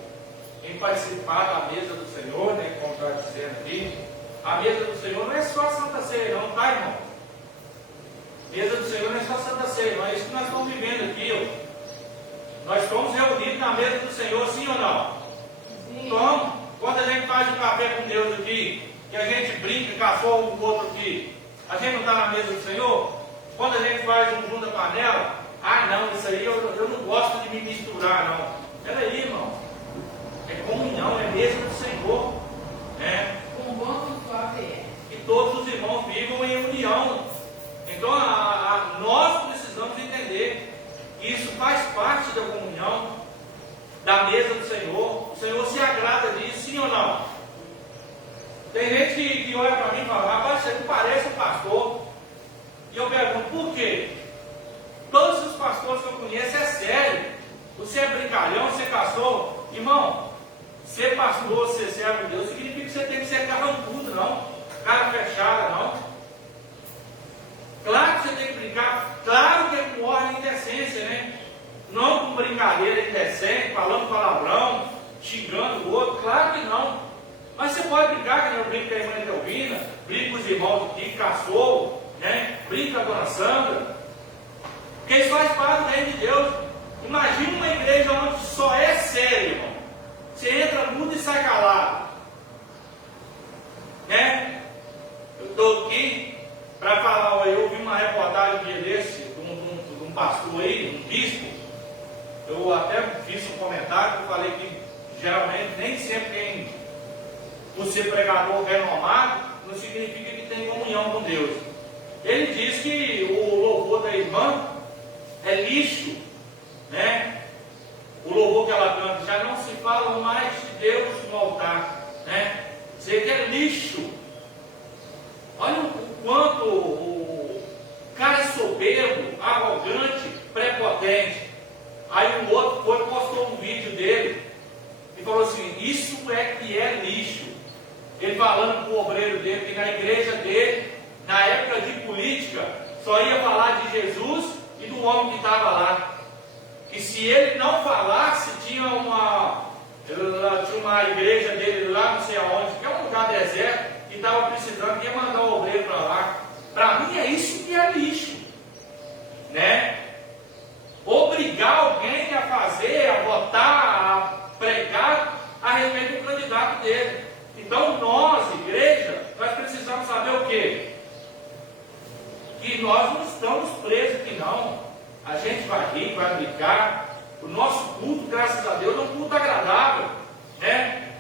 em participar da mesa do Senhor, né, como está dizendo aqui, a mesa do Senhor não é só a Santa Ceia, não, tá, irmão? Mesa do Senhor não é só a Santa Ceia, não é isso que nós estamos vivendo aqui, ó. Nós estamos reunidos na mesa do Senhor, sim ou não? Sim. Então, quando a gente faz um café com Deus aqui, que a gente brinca, caçou um com o outro aqui, a gente não está na mesa do Senhor? Quando a gente faz um junto da panela, ah não, isso aí eu não gosto de me misturar, não. Peraí, irmão. É comunhão, é mesa do Senhor, né? Com bom suave é. Que todos os irmãos vivam em união. Então nós precisamos entender que isso faz parte da comunhão, da mesa do Senhor. O Senhor se agrada disso, sim ou não? Tem gente que olha para mim e fala, rapaz, você não parece um pastor. E eu pergunto, por quê? Todos os pastores que eu conheço é sério. Você é brincalhão, você é pastor. Irmão, ser pastor, ser servo de Deus, significa que você tem que ser carrancudo, não. Cara fechada, não. Claro que você tem que brincar. Claro que é com ordem e decência, né? Não com brincadeira indecente, falando palavrão, xingando o outro. Claro que não. Mas você pode brincar, que eu brinco com a irmã Delvina, brinco com os irmãos aqui, caçou, né? Brinca com a dona Sandra. Porque isso faz parte do reino de Deus. Imagina uma igreja onde só é sério, irmão. Você entra mudo e sai calado. Né? Eu estou aqui para falar, eu vi uma reportagem um dia desse, de um pastor aí, um bispo. Eu até fiz um comentário, eu falei que geralmente nem sempre tem, por ser pregador renomado, não significa que tem comunhão com Deus. Ele diz que o louvor da irmã é lixo, né? O louvor que ela canta, já não se fala mais de Deus no altar, né? Isso que é lixo. Olha o quanto o cara é soberbo, arrogante, prepotente. Aí o outro foi e postou um vídeo dele e falou assim, isso é que é lixo. Ele falando com o obreiro dele, que na igreja dele, na época de política, só ia falar de Jesus e do homem que estava lá. E se ele não falasse, tinha uma igreja dele lá, não sei aonde, que é um lugar deserto, que estava precisando, ia mandar o obreiro para lá. Para mim é isso que é lixo, né? Obrigar alguém a fazer, a votar, a pregar a respeito do candidato dele. Então nós, igreja, nós precisamos saber o quê? Que nós não estamos presos aqui não. A gente vai rir, vai brincar. O nosso culto, graças a Deus, é um culto agradável, né?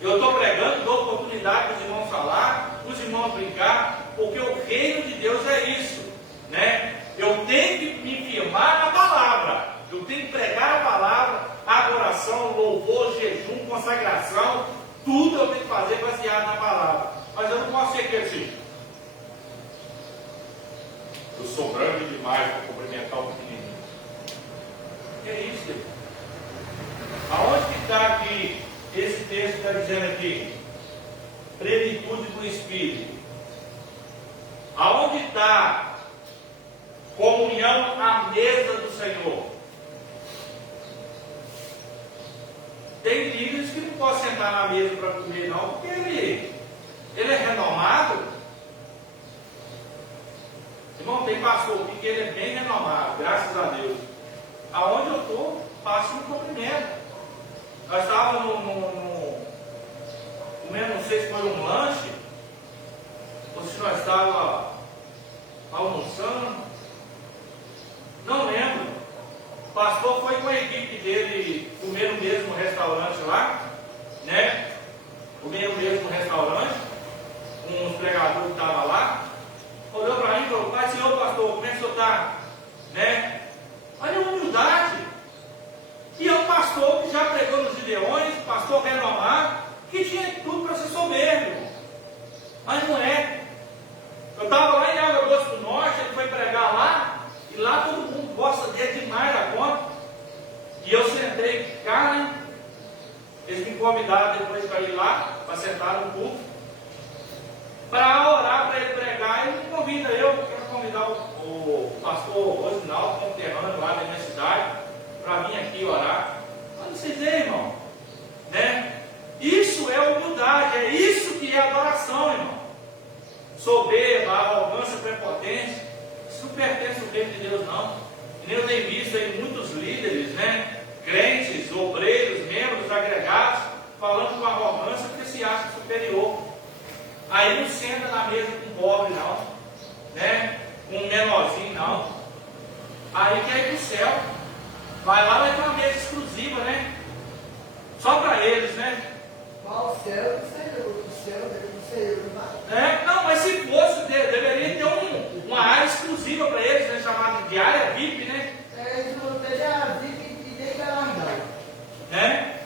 Eu estou pregando, dou oportunidade para os irmãos falar, para os irmãos brincar, porque o reino de Deus é isso, né? Eu tenho que me firmar na palavra, eu tenho que pregar a palavra, a adoração, louvor, jejum, consagração, tudo eu tenho que fazer baseado na palavra. Mas eu não posso ser aquele assim. Eu sou grande demais para cumprimentar o pequenininho. Que é isso, irmão? Aonde que está dizendo aqui? Plenitude do Espírito. Aonde está comunhão à mesa do Senhor? Tem líderes que não podem sentar na mesa para comer, não, porque ele é renomado. Irmão, tem pastor aqui que ele é bem renomado, graças a Deus. Aonde eu estou, faço um cumprimento. Nós estávamos comendo, não sei se foi um lanche, ou se nós estávamos almoçando, não lembro. O pastor foi com a equipe dele comer no mesmo restaurante lá, né? Comer no mesmo restaurante, com os pregadores que estavam lá. Olhou para mim e falou: Pai, Senhor pastor, como é que o senhor está? Né? Olha a humildade. E é um pastor que já pregou nos Gideões, pastor renomado, que tinha tudo para ser soberbo. Mas não é. Eu estava lá em Água Doce do Norte, ele foi pregar lá, e lá todo mundo gosta dele demais da conta. E eu sentei, cara, eles me convidaram depois para ir lá, para sentar no culto, para orar para ele pregar. Ele me convida, eu quero convidar o pastor Rosinaldo, conterrâneo lá da minha cidade, para vir aqui orar. Olha vocês aí, irmão, né? Isso é humildade, é isso que é adoração, irmão. Soberba, arrogância, prepotência, isso não pertence ao reino de Deus, não. E nem eu tenho visto aí muitos líderes, né? Crentes, obreiros, membros agregados, falando com arrogância porque se acha superior. Aí não senta na mesa com pobre, não, né? Com um menorzinho, não. Aí quer ir para o céu. Vai lá, vai ter uma mesa exclusiva, né? Só para eles, né? Mas o céu deve ser eu, Não, mas se fosse, deveria ter uma área exclusiva para eles, né? Chamada de área VIP, né? Eles não teriam a VIP e nem galardão. Né?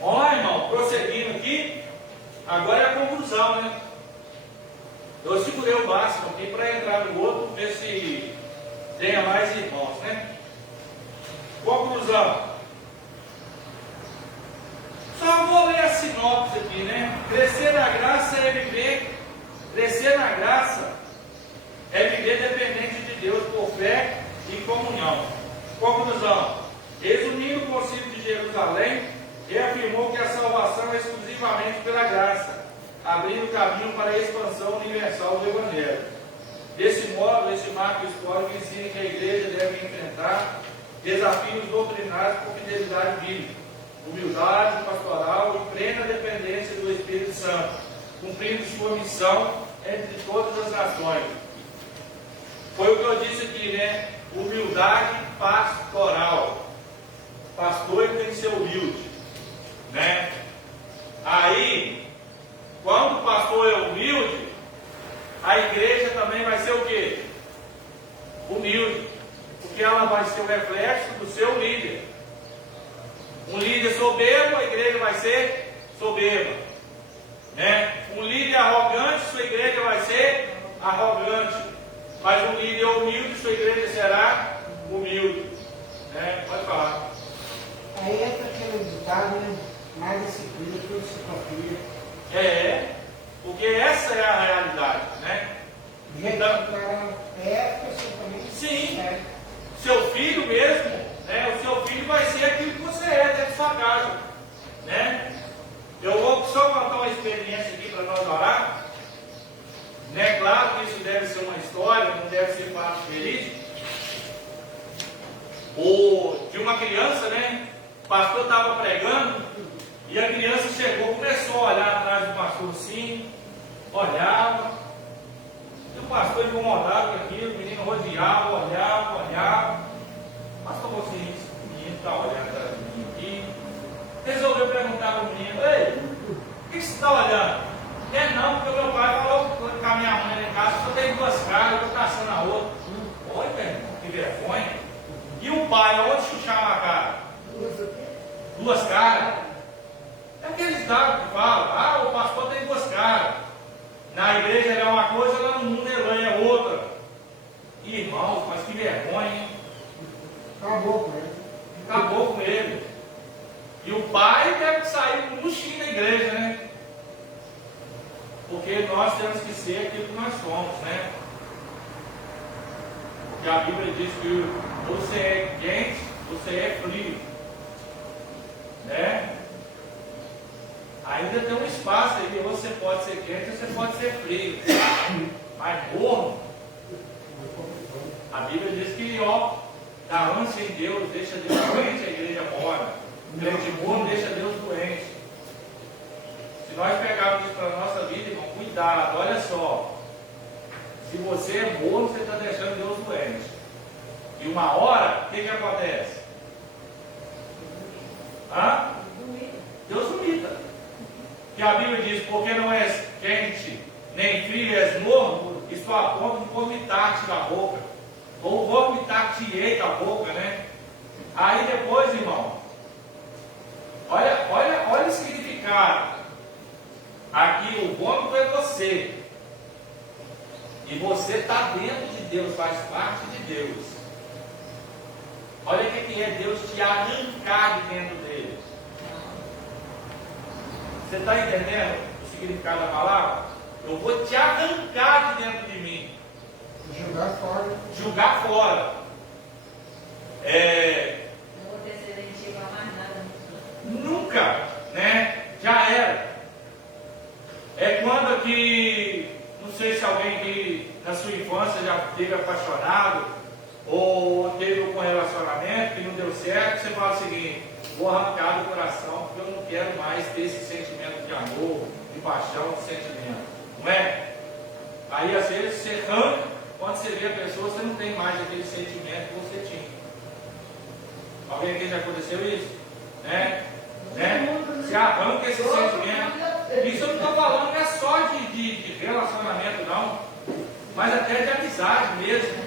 Olha, irmão, prosseguindo aqui, agora é a conclusão, né? Eu segurei o básico aqui para entrar no outro, ver se tenha mais irmãos, né? Conclusão. Só vou ler a sinopse aqui, né? Crescer na graça é viver, crescer na graça é viver dependente de Deus por fé e comunhão. Conclusão. Resumindo o Concílio de Jerusalém, reafirmou que a salvação é exclusivamente pela graça, abrindo caminho para a expansão universal do Evangelho. Desse modo, este marco histórico ensina que a igreja deve enfrentar desafios doutrinários por fidelidade bíblica, humildade pastoral e plena dependência do Espírito Santo, cumprindo sua missão entre todas as nações. Foi o que eu disse aqui, né? Humildade pastoral. Pastor tem que ser humilde, né? Aí, quando o pastor é humilde, a igreja também vai ser o quê? Humilde, porque ela vai ser o reflexo do seu líder. Um líder soberbo, a igreja vai ser soberba, né? Um líder arrogante, sua igreja vai ser arrogante. Mas um líder humilde, sua igreja será humilde, né? Pode falar. Aí entra aquele ditado, né? Mais disciplina que disciplina. Porque essa é a realidade, né? Então, também. Sim, seu filho mesmo, né? O seu filho vai ser aquilo que você é dentro da sua casa, né? Eu vou só contar uma experiência aqui para nós orar, né? Claro que isso deve ser uma história, não deve ser fato verídico. De uma criança, né? O pastor estava pregando e a criança chegou, começou a olhar atrás do pastor assim, olhava. E o pastor incomodado com aquilo, o menino rodeava, olhava. O pastor falou assim: o menino está olhando atrás do menino aqui. Resolveu perguntar para o menino: ei, o que você está olhando? Não, porque o meu pai falou com a minha mãe lá em casa que eu tenho duas caras, eu estou caçando a outra. Olha, meu irmão, que vergonha. E o pai, aonde chuchava a cara? Duas caras. É aqueles dados que falam: o pastor tem duas caras. Na igreja ele é uma coisa, lá no mundo ele é outra. Irmãos, mas que vergonha, hein? Acabou com ele. Acabou com ele. E o pai deve sair com um buchinho da igreja, né? Porque nós temos que ser aquilo que nós somos, né? Porque a Bíblia diz que você é quente, você é frio, né? Ainda tem um espaço aí, ou você pode ser quente ou você pode ser frio. Mas morno, a Bíblia diz que, ó, da ânsia em Deus deixa Deus doente, a igreja mora. O crente morno deixa Deus doente. Se nós pegarmos isso para a nossa vida, irmão, cuidado, olha só. Se você é morno, você está deixando Deus doente. E uma hora, o que acontece? Deus vomita. Que a Bíblia diz, porque não és quente, nem frio, és morno, estou a ponto de vomitar-te da boca. Ou vomitar-te-ei da boca, né? Aí depois, irmão, olha o significado. Aqui o vômito é você. E você está dentro de Deus, faz parte de Deus. Olha o que é Deus te arrancar de dentro dele. Você está entendendo o significado da palavra? Eu vou te arrancar de dentro de mim. Jogar fora. Jogar fora. Não vou ter seletivo a mais nada. Nunca, né? Já era. É quando que, não sei se alguém que na sua infância já teve apaixonado ou teve um relacionamento que não deu certo, você fala o seguinte: vou arrancar do coração porque eu não quero mais ter esse sentimento de amor, de paixão, de sentimento. Não é? Aí às vezes você arranca, quando você vê a pessoa, você não tem mais aquele sentimento que você tinha. Alguém aqui já aconteceu isso? Né? Você arranca esse sentimento. Isso eu não estou falando, não é só de relacionamento não, mas até de amizade mesmo.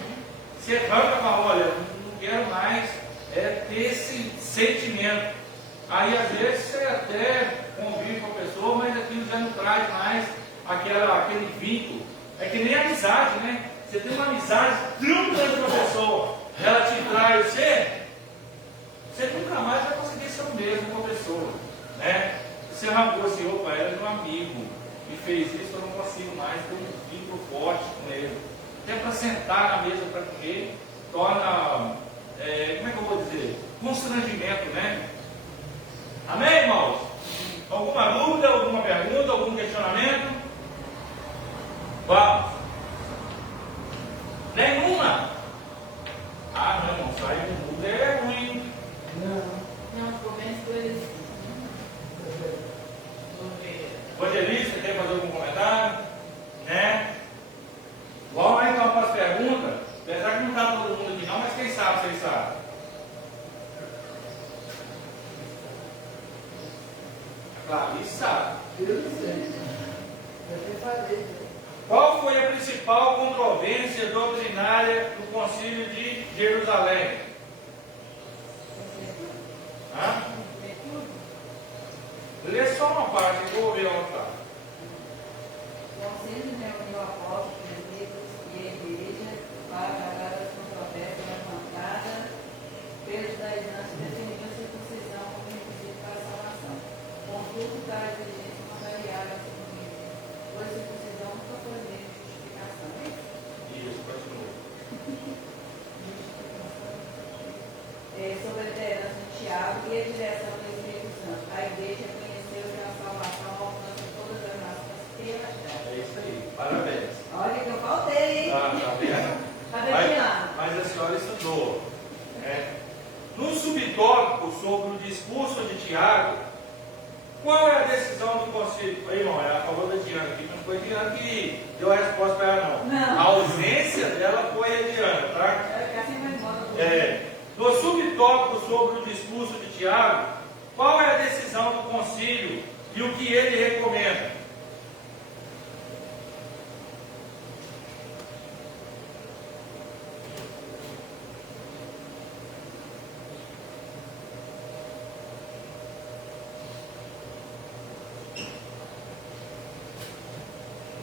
Você arranca e fala, olha, não quero mais ter esse sentimento. Aí às vezes você até convive com a pessoa, mas aquilo já não traz mais aquele vínculo. É que nem amizade, né? Você tem uma amizade tão grande com a pessoa, ela te traz você nunca mais vai conseguir ser o mesmo com a pessoa, né? Você arrancou assim, opa, era um amigo, me fez isso, eu não consigo mais ter um vínculo forte com ele. Até para sentar na mesa para comer, torna, como é que eu vou dizer? Constrangimento, né? Amém, irmãos? Alguma dúvida, alguma pergunta, algum questionamento? Vamos. Nenhuma? Ah, não, irmão, sair do mundo é ruim. Não, ficou bem esclarecido. Evangelista, quer fazer algum comentário? Né? Vamos lá então para as perguntas. Apesar que não está todo mundo aqui não, mas quem sabe, vocês sabem. Clarice sabe. Eu não sei. Eu falei. Qual foi a principal controvérsia doutrinária do Concílio de Jerusalém? Lê só uma parte que eu vou ver onde está. O Conselho reuniu apóstolos, presbíteros e a igreja para tratar das controvérsias levantadas pelos judaizantes definindo a circuncisão como requisito para a salvação. Contudo, tais diligências não variaram a circuncisão, pois a circuncisão nunca foi meio de justificação. Isso, continua. Sobre a liderança de Tiago e a direção do Espírito Santo, a igreja conheceu que a salvação alcança todas as nações pela fé. É isso aí, parabéns. Olha que eu faltei, hein? Tá vendo? Mas a senhora estudou. Né? No subtópico sobre o discurso de Tiago, qual é a decisão do Conselho? Irmão, ela falou da Diana aqui, mas não foi a Diana que deu a resposta para ela, não. Não. A ausência dela foi a Diana, tá? Assim vai embora. No subtópico sobre o discurso de Tiago, qual é a decisão do concílio e o que ele recomenda?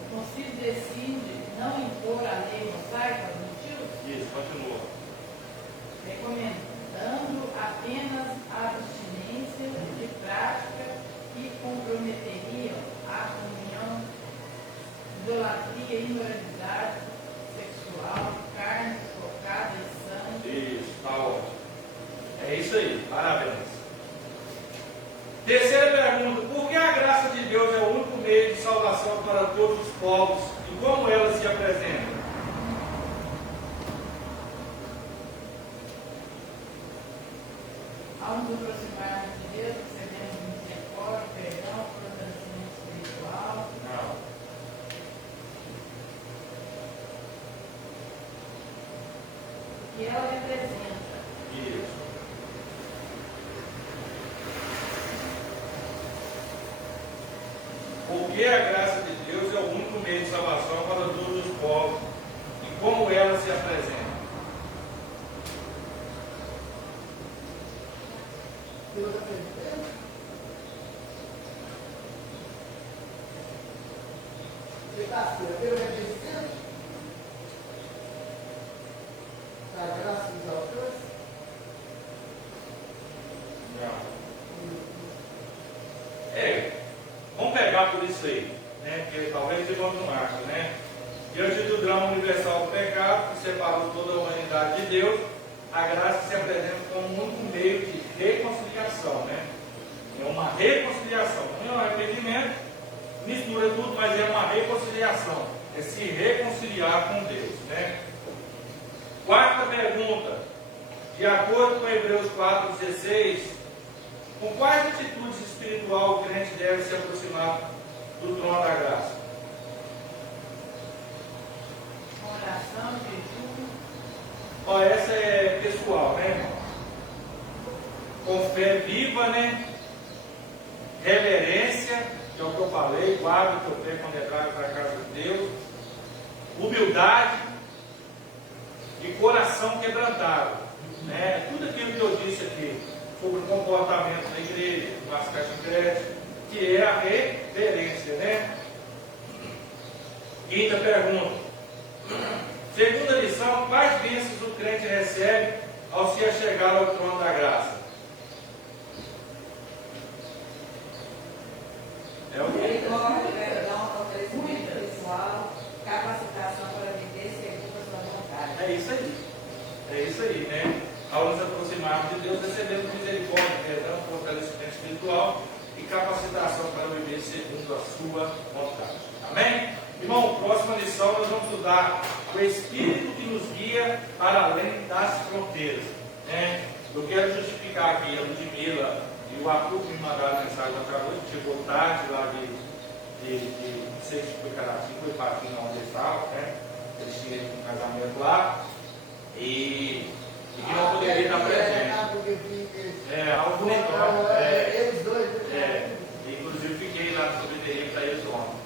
O concílio decide não impor a lei mosaica aos gentios, Isso, continua. recomendando apenas a abstinência de Terceira pergunta: por que a graça de Deus é o único meio de salvação para todos os povos e como ela se apresenta? Ao nos aproximarmos de Deus, recebemos misericórdia, perdão, fortalecimento espiritual. Não. O que ela representa? Isso. Porque a graça de Deus é o único meio de salvação para todos os povos e como ela se apresenta? Deus apresenta. Você está assim, Deus apresenta. A graça dos autores. Não. Vamos pegar por isso aí, né? Porque talvez igual no Marcos, né? Diante do drama universal do pecado, que separou toda a humanidade de Deus, a graça se apresenta como um único meio de reconciliação, né? É uma reconciliação, não é um arrependimento, mistura tudo, mas é uma reconciliação, é se reconciliar com Deus, né? Quarta pergunta: de acordo com Hebreus 4,16, com quais atitudes espirituais o crente deve se aproximar do trono da graça? Oração, jejum. Ó, essa é pessoal, né, irmão? Com fé viva, né? Reverência, que é o que eu falei, guarda o teu pé quando entrar para a casa de Deus. Humildade e coração quebrantado, né? Tudo aquilo que eu disse aqui sobre o comportamento da igreja, das caixas de crédito, que é a reverência, né? Quinta pergunta: segunda lição, quais bênçãos o crente recebe ao se achegar ao trono da graça? É o que? Misericórdia, perdão, fortalecimento espiritual, capacitação para viver segundo a sua vontade. É isso aí. É isso aí, né? Ao nos aproximarmos de Deus, recebemos misericórdia, perdão, fortalecimento espiritual e capacitação para viver segundo a sua vontade. Amém? Irmão, próxima lição nós vamos estudar o Espírito que nos guia para além das fronteiras, né? Eu quero justificar aqui a Ludmila e o Arthur que me mandaram mensagem outra noite, chegou tarde lá não sei se foi Caratinga, foi Patinho onde eles estavam, né? Eles tinham um casamento lá e que não poderia estar presente. Algo bonito, Eles dois. inclusive fiquei lá no sobreteria para eles ontem.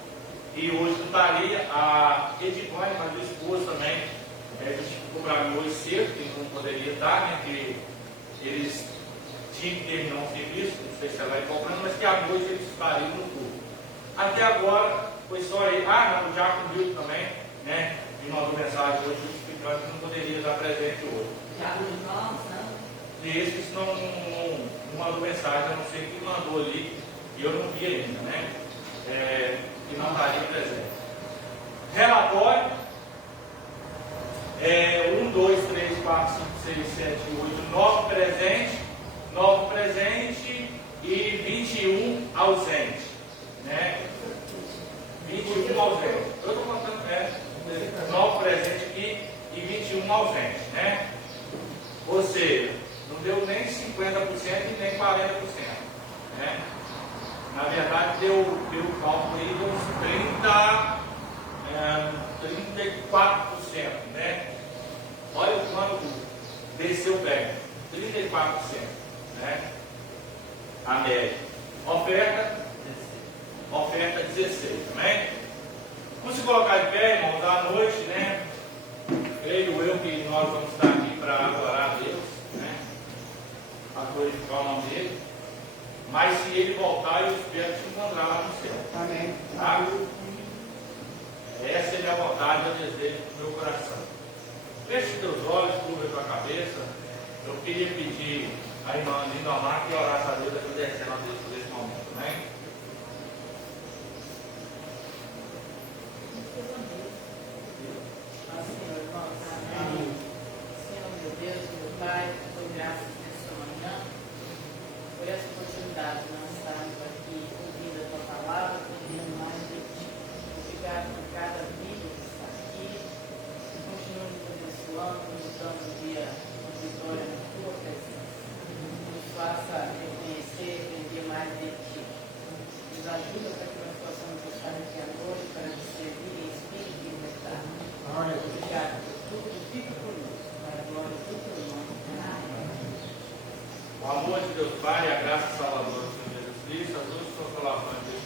E hoje não estaria, a Edivane, mas o esposo também, justificou para mim hoje cedo, que não poderia estar, né? Que eles tinham que terminar um serviço, não sei se ela vai comprando, mas que à noite eles estariam no culto. Até agora foi só aí. O Jaco Milton também, né? Me mandou mensagem hoje justificando que não poderia estar presente hoje. Já os irmãos, não? E esses não mandou mensagem, a não ser que mandou ali, e eu não vi ainda, né? Que não estaria presente. Relatório: 1, 2, 3, 4, 5, 6, 7, 8, 9 presente e 21 ausente, né? 21 ausente. Eu estou contando, 9 presente aqui e 21 ausente, né? Ou seja, não deu nem 50% e nem 40%, né? Na verdade, deu cálculo aí de uns 34%, né? Olha o quanto desceu bem, 34%, né? A média. Oferta 16, também. Vamos se colocar de pé, irmãos, à noite, né? Creio eu que nós vamos estar aqui para adorar a Deus, né? A glorificar o nome dele. Mas se ele voltar, eu espero te encontrar lá no céu. Amém. Tá? Essa é a minha vontade, eu desejo do meu coração. Feche teus olhos, curva a tua cabeça. Eu queria pedir a irmã Lindomar que orasse a Deus, agradecendo a Deus por esse momento, né? Senhor, irmãos. Amém. Senhor, meu Deus, meu Pai, dou graças nessa manhã por essa oportunidade de nós estar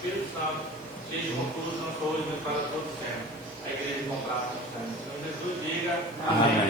Espírito Santo seja com todos nós hoje e para todos sempre. A igreja comprada. Então Jesus diga Amém.